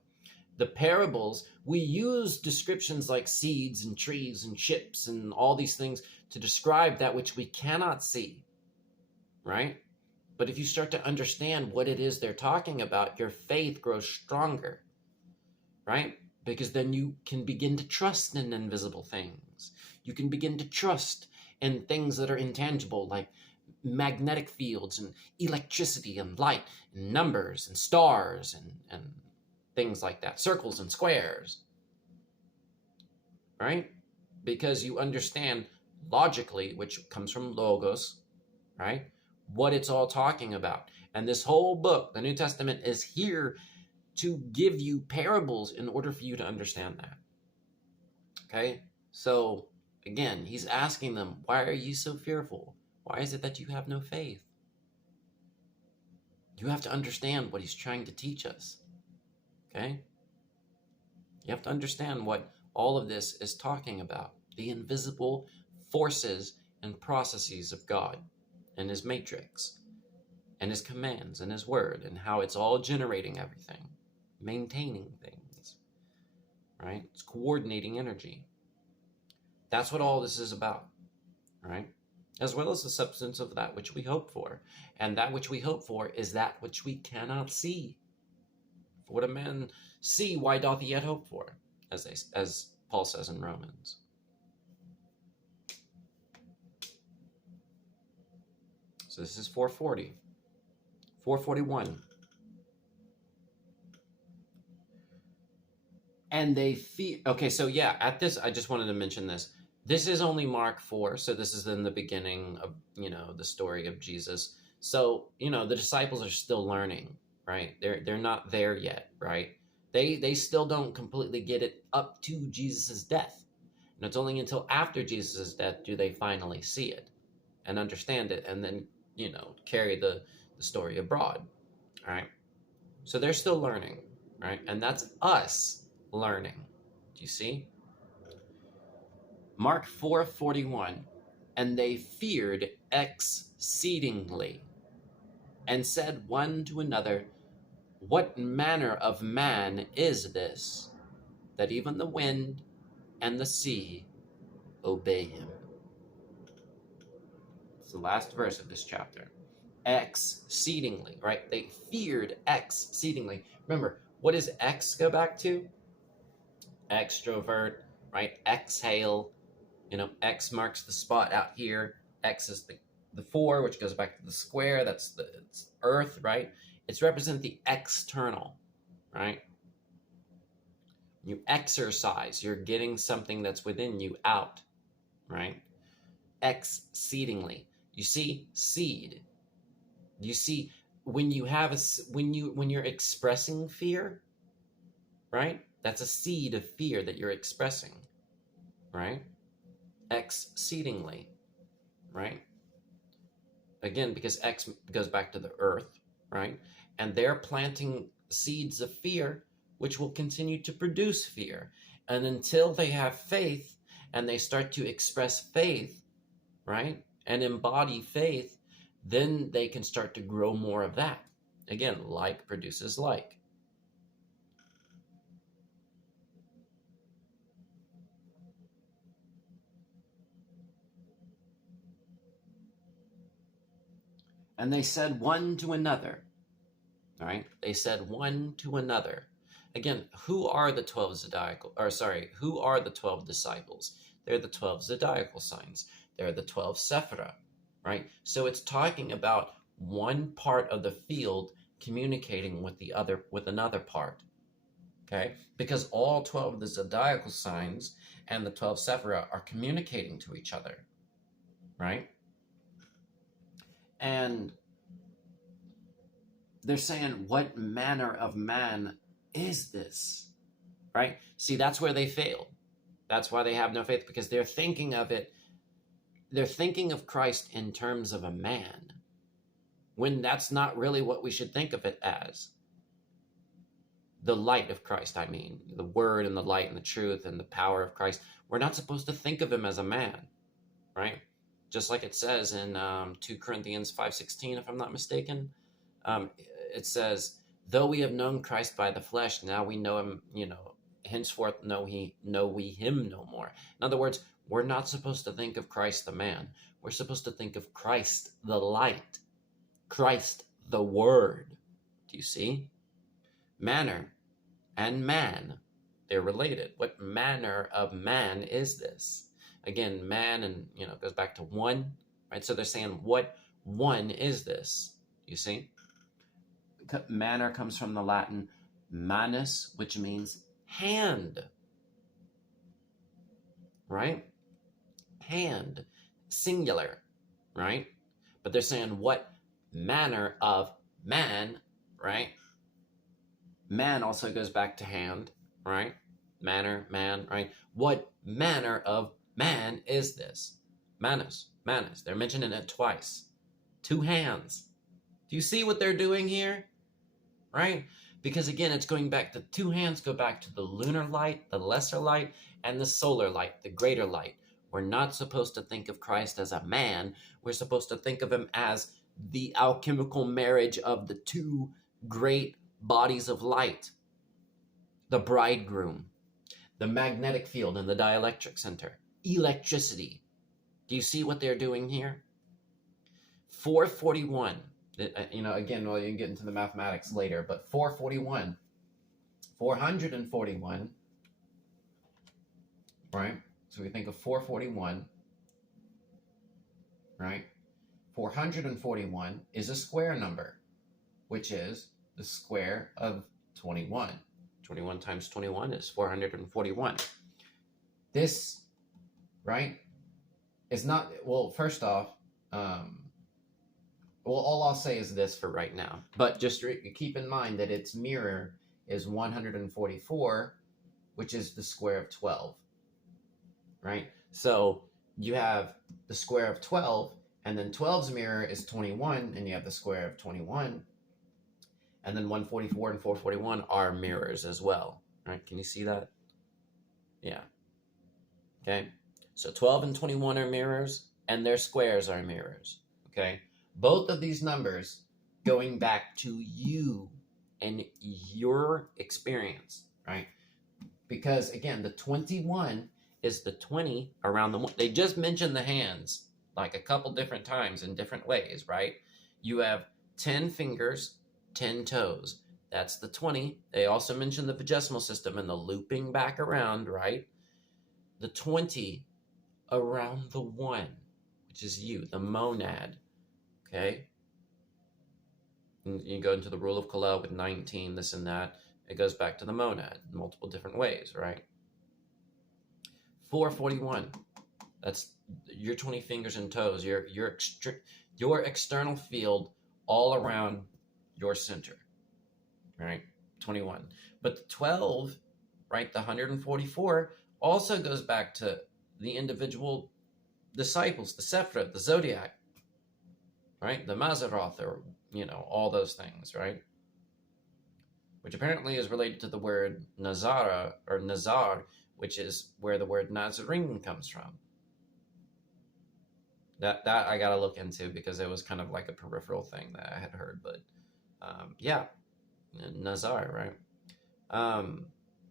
The parables, we use descriptions like seeds and trees and ships and all these things to describe that which we cannot see, right? But if you start to understand what it is they're talking about, your faith grows stronger, right? Because then you can begin to trust in invisible things. You can begin to trust in things that are intangible, like magnetic fields and electricity and light and numbers and stars and things like that, circles and squares, right? Because you understand logically, which comes from logos, right? What it's all talking about. And this whole book, the New Testament, is here to give you parables in order for you to understand that. Okay? So, again, he's asking them, why are you so fearful? Why is it that you have no faith? You have to understand what he's trying to teach us. Okay? You have to understand what all of this is talking about. The invisible forces and processes of God and his matrix and his commands and his word and how it's all generating everything, maintaining things, right? It's coordinating energy. That's what all this is about, right? As well as the substance of that which we hope for. And that which we hope for is that which we cannot see. For what a man see, why doth he yet hope for? As Paul says in Romans. So this is 440. 441. And they fear. Okay, so yeah, at this, I just wanted to mention this. This is only Mark 4, so this is in the beginning of, the story of Jesus. So, the disciples are still learning, right? They're not there yet, right? They still don't completely get it up to Jesus's death. And it's only until after Jesus's death do they finally see it and understand it and then, carry the story abroad, all right? So they're still learning, right? And that's us learning. Do you see? Mark 4:41, and they feared exceedingly, and said one to another, what manner of man is this, that even the wind and the sea obey him? It's the last verse of this chapter. Exceedingly, right? They feared exceedingly. Remember, what does X go back to? Extrovert, right? Exhale. X marks the spot out here. X is the 4, which goes back to the square. It's Earth, right? It's represent the external, right? You exercise. You're getting something that's within you out, right? Exceedingly. You see, seed. You see, when you have when you're expressing fear, right? That's a seed of fear that you're expressing, right? Exceedingly, right? Again, because X goes back to the earth, right? And they're planting seeds of fear, which will continue to produce fear. And until they have faith and they start to express faith, right? And embody faith, then they can start to grow more of that. Again, like produces like. And they said one to another, right? They said one to another. Again, who are the 12 who are the 12 disciples? They're the 12 zodiacal signs. They're the 12 sephira, right? So it's talking about one part of the field communicating with another part, okay? Because all 12 of the zodiacal signs and the 12 sephira are communicating to each other, right? And they're saying, what manner of man is this? Right? See, that's where they failed. That's why they have no faith, because they're thinking of it. They're thinking of Christ in terms of a man, when that's not really what we should think of it as. The light of Christ, I mean, the word and the light and the truth and the power of Christ. We're not supposed to think of him as a man, right? Just like it says in 2 Corinthians 5:16, if I'm not mistaken. It says, though we have known Christ by the flesh, now we know him, henceforth know we him no more. In other words, we're not supposed to think of Christ the man. We're supposed to think of Christ the light, Christ the word. Do you see? Manner and man, they're related. What manner of man is this? Again, man, and goes back to one, right? So they're saying, what one is this? You see? Manner comes from the Latin manus, which means hand, right? Hand, singular, right? But they're saying, what manner of man, right? Man also goes back to hand, right? Manner, man, right? What manner of man is this? Manus. They're mentioning it twice. 2 hands. Do you see what they're doing here? Right? Because again, it's going back, the two hands go back to the lunar light, the lesser light, and the solar light, the greater light. We're not supposed to think of Christ as a man. We're supposed to think of him as the alchemical marriage of the two great bodies of light, the bridegroom, the magnetic field and the dielectric center, electricity. Do you see what they're doing here? 441, again, well, you can get into the mathematics later, but 441, 441, right? So we think of 441, right? 441 is a square number, which is the square of 21. 21 times 21 is 441. This, right, is not, well, first off, all I'll say is this for right now, but just keep in mind that its mirror is 144, which is the square of 12, right? So you have the square of 12, and then 12's mirror is 21, and you have the square of 21, and then 144 and 441 are mirrors as well, right? Can you see that? Yeah. Okay. So 12 and 21 are mirrors, and their squares are mirrors, okay? Both of these numbers going back to you and your experience, right? Because again, the 21 is the 20 around the one. They just mentioned the hands like a couple different times in different ways, right? You have 10 fingers, 10 toes. That's the 20. They also mentioned the vigesimal system and the looping back around, right? The 20 around the 1, which is you, the monad, okay? And you go into the rule of Kalel with 19, this and that. It goes back to the monad in multiple different ways, right? 441, that's your 20 fingers and toes, your external field all around your center, right? 21. But the 12, right, the 144, also goes back to the individual disciples, the Sephirot, the Zodiac, right? The Mazaroth, or, all those things, right? Which apparently is related to the word Nazara, or Nazar, which is where the word Nazarene comes from. That I got to look into because it was kind of like a peripheral thing that I had heard, but yeah, Nazar, right?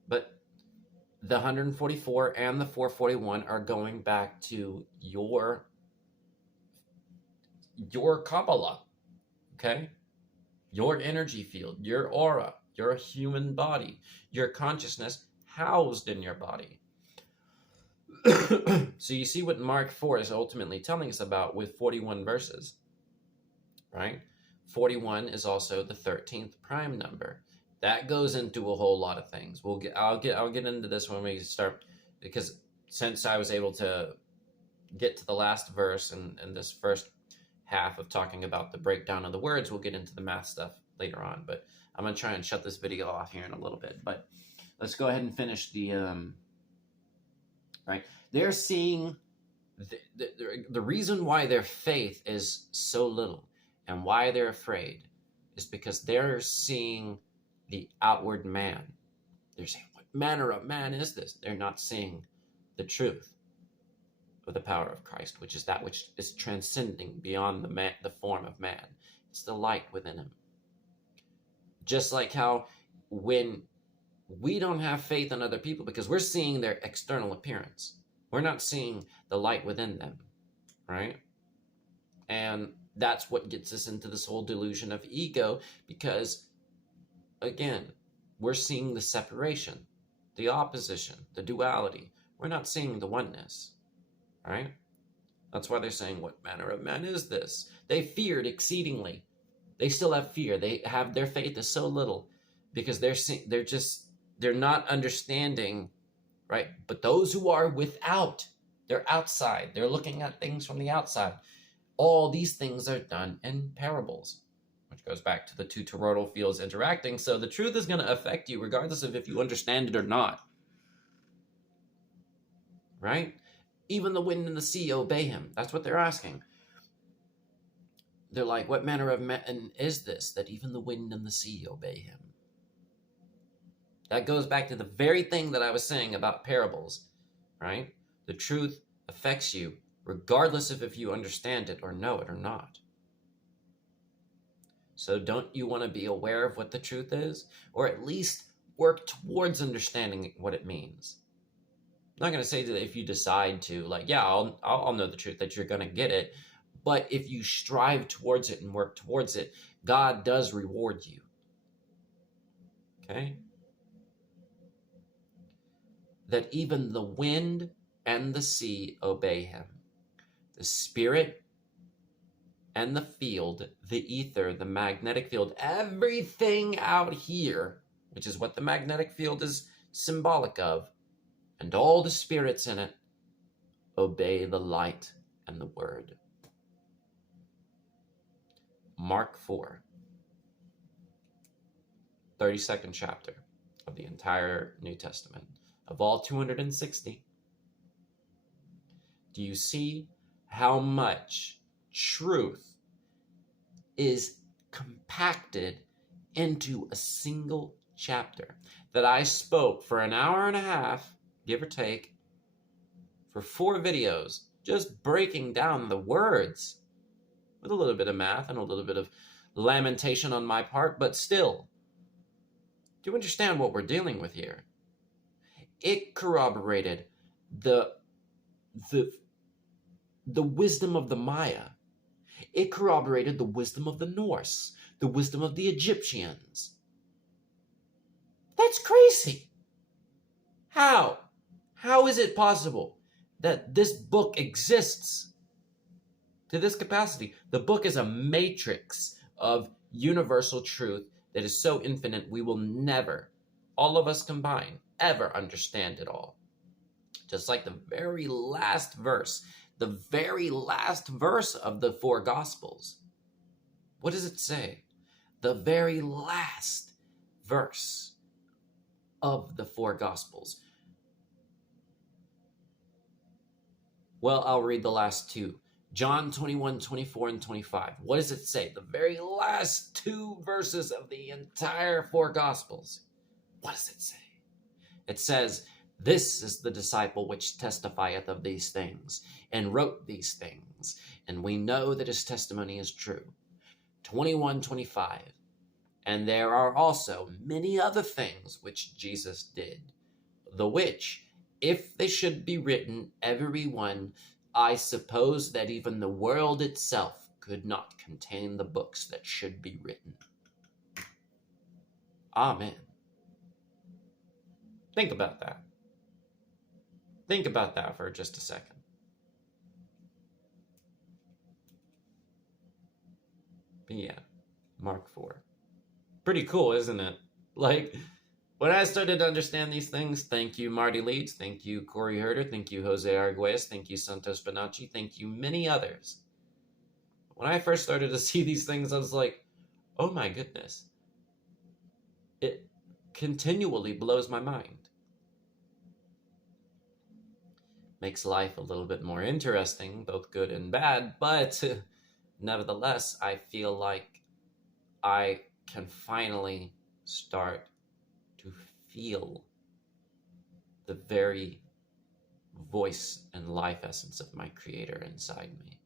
But the 144 and the 441 are going back to your Kabbalah, okay? Your energy field, your aura, your human body, your consciousness housed in your body. So you see what Mark 4 is ultimately telling us about with 41 verses, right? 41 is also the 13th prime number. That goes into a whole lot of things. I'll get into this when we start, because since I was able to get to the last verse and this first half of talking about the breakdown of the words, we'll get into the math stuff later on. But I'm going to try and shut this video off here in a little bit. But let's go ahead and finish the, right? They're seeing the reason why their faith is so little and why they're afraid is because they're seeing the outward man. They're saying, what manner of man is this? They're not seeing the truth of the power of Christ, which is that which is transcending beyond the form of man. It's the light within him. Just like how when we don't have faith in other people because we're seeing their external appearance, we're not seeing the light within them, right? And that's what gets us into this whole delusion of ego, because again, we're seeing the separation, the opposition, the duality. We're not seeing the oneness, right? That's why they're saying, what manner of man is this? They feared exceedingly. They still have fear. Their faith is so little because they're not understanding, right? But those who are without, they're outside. They're looking at things from the outside. All these things are done in parables, which goes back to the two toroidal fields interacting. So the truth is going to affect you regardless of if you understand it or not, right? Even the wind and the sea obey him. That's what they're asking. They're like, what manner of man is this that even the wind and the sea obey him? That goes back to the very thing that I was saying about parables, right? The truth affects you regardless of if you understand it or know it or not. So don't you want to be aware of what the truth is? Or at least work towards understanding what it means? I'm not going to say that if you decide to, like, yeah, I'll know the truth, that you're going to get it. But if you strive towards it and work towards it, God does reward you. Okay? That even the wind and the sea obey him. The spirit and the field, the ether, the magnetic field, everything out here, which is what the magnetic field is symbolic of, and all the spirits in it, obey the light and the word. Mark 4, 32nd chapter of the entire New Testament. Of all 260, do you see how much truth is compacted into a single chapter? That I spoke for an hour and a half, give or take, for 4 videos, just breaking down the words with a little bit of math and a little bit of lamentation on my part, but still, do you understand what we're dealing with here? It corroborated the wisdom of the Maya. It corroborated the wisdom of the Norse, the wisdom of the Egyptians. That's crazy. How? How is it possible that this book exists to this capacity? The book is a matrix of universal truth that is so infinite we will never, all of us combined, ever understand it all. Just like the very last verse of the 4 Gospels. What does it say? The very last verse of the 4 Gospels. Well, I'll read the last 2. John 21, 24, and 25. What does it say? The very last 2 verses of the entire 4 Gospels. What does it say? It says, "This is the disciple which testifieth of these things, and wrote these things, and we know that his testimony is true." 21, 25. "And there are also many other things which Jesus did, the which, if they should be written, every one, I suppose that even the world itself could not contain the books that should be written." Amen. Think about that. Think about that for just a second. But yeah, Mark 4. Pretty cool, isn't it? Like, when I started to understand these things, thank you, Marty Leeds, thank you, Corey Herder, thank you, Jose Arguez, thank you, Santos Bonacci, thank you, many others. When I first started to see these things, I was like, oh my goodness. It continually blows my mind. Makes life a little bit more interesting, both good and bad, but nevertheless, I feel like I can finally start to feel the very voice and life essence of my Creator inside me,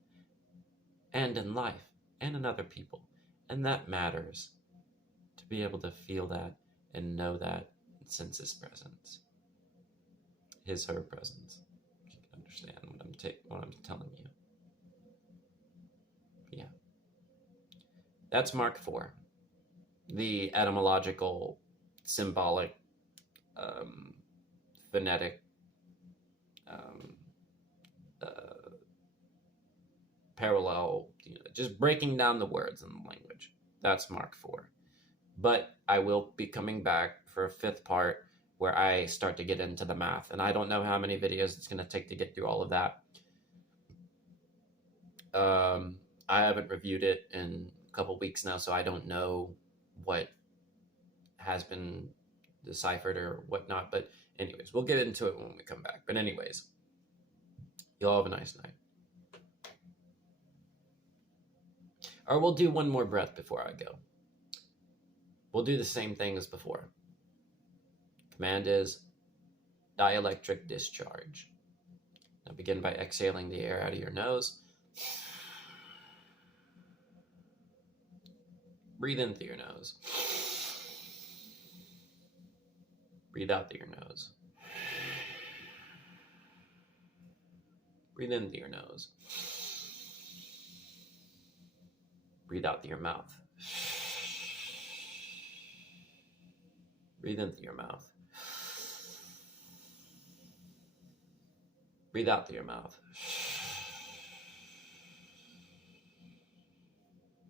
and in life, and in other people. And that matters, to be able to feel that and know that and sense His presence, her presence. If you can understand what I'm telling you. Yeah. That's Mark 4. The etymological, symbolic, phonetic, parallel, just breaking down the words in the language. That's Mark 4. But I will be coming back for a 5th part where I start to get into the math. And I don't know how many videos it's going to take to get through all of that. I haven't reviewed it in a couple weeks now, so I don't know what has been deciphered or whatnot. But anyways, we'll get into it when we come back. But anyways, y'all have a nice night. Or we'll do one more breath before I go. We'll do the same thing as before. Command is dielectric discharge. Now begin by exhaling the air out of your nose. Breathe in through your nose. Breathe out through your nose. Breathe in through your nose. Breathe out through your mouth. Breathe in through your mouth. Breathe out through your mouth.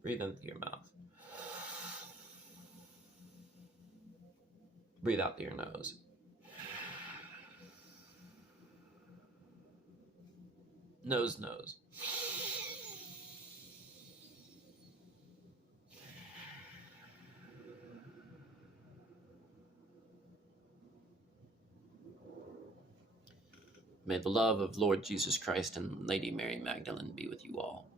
Breathe in through your mouth. Breathe out through your nose. Nose, nose. May the love of Lord Jesus Christ and Lady Mary Magdalene be with you all.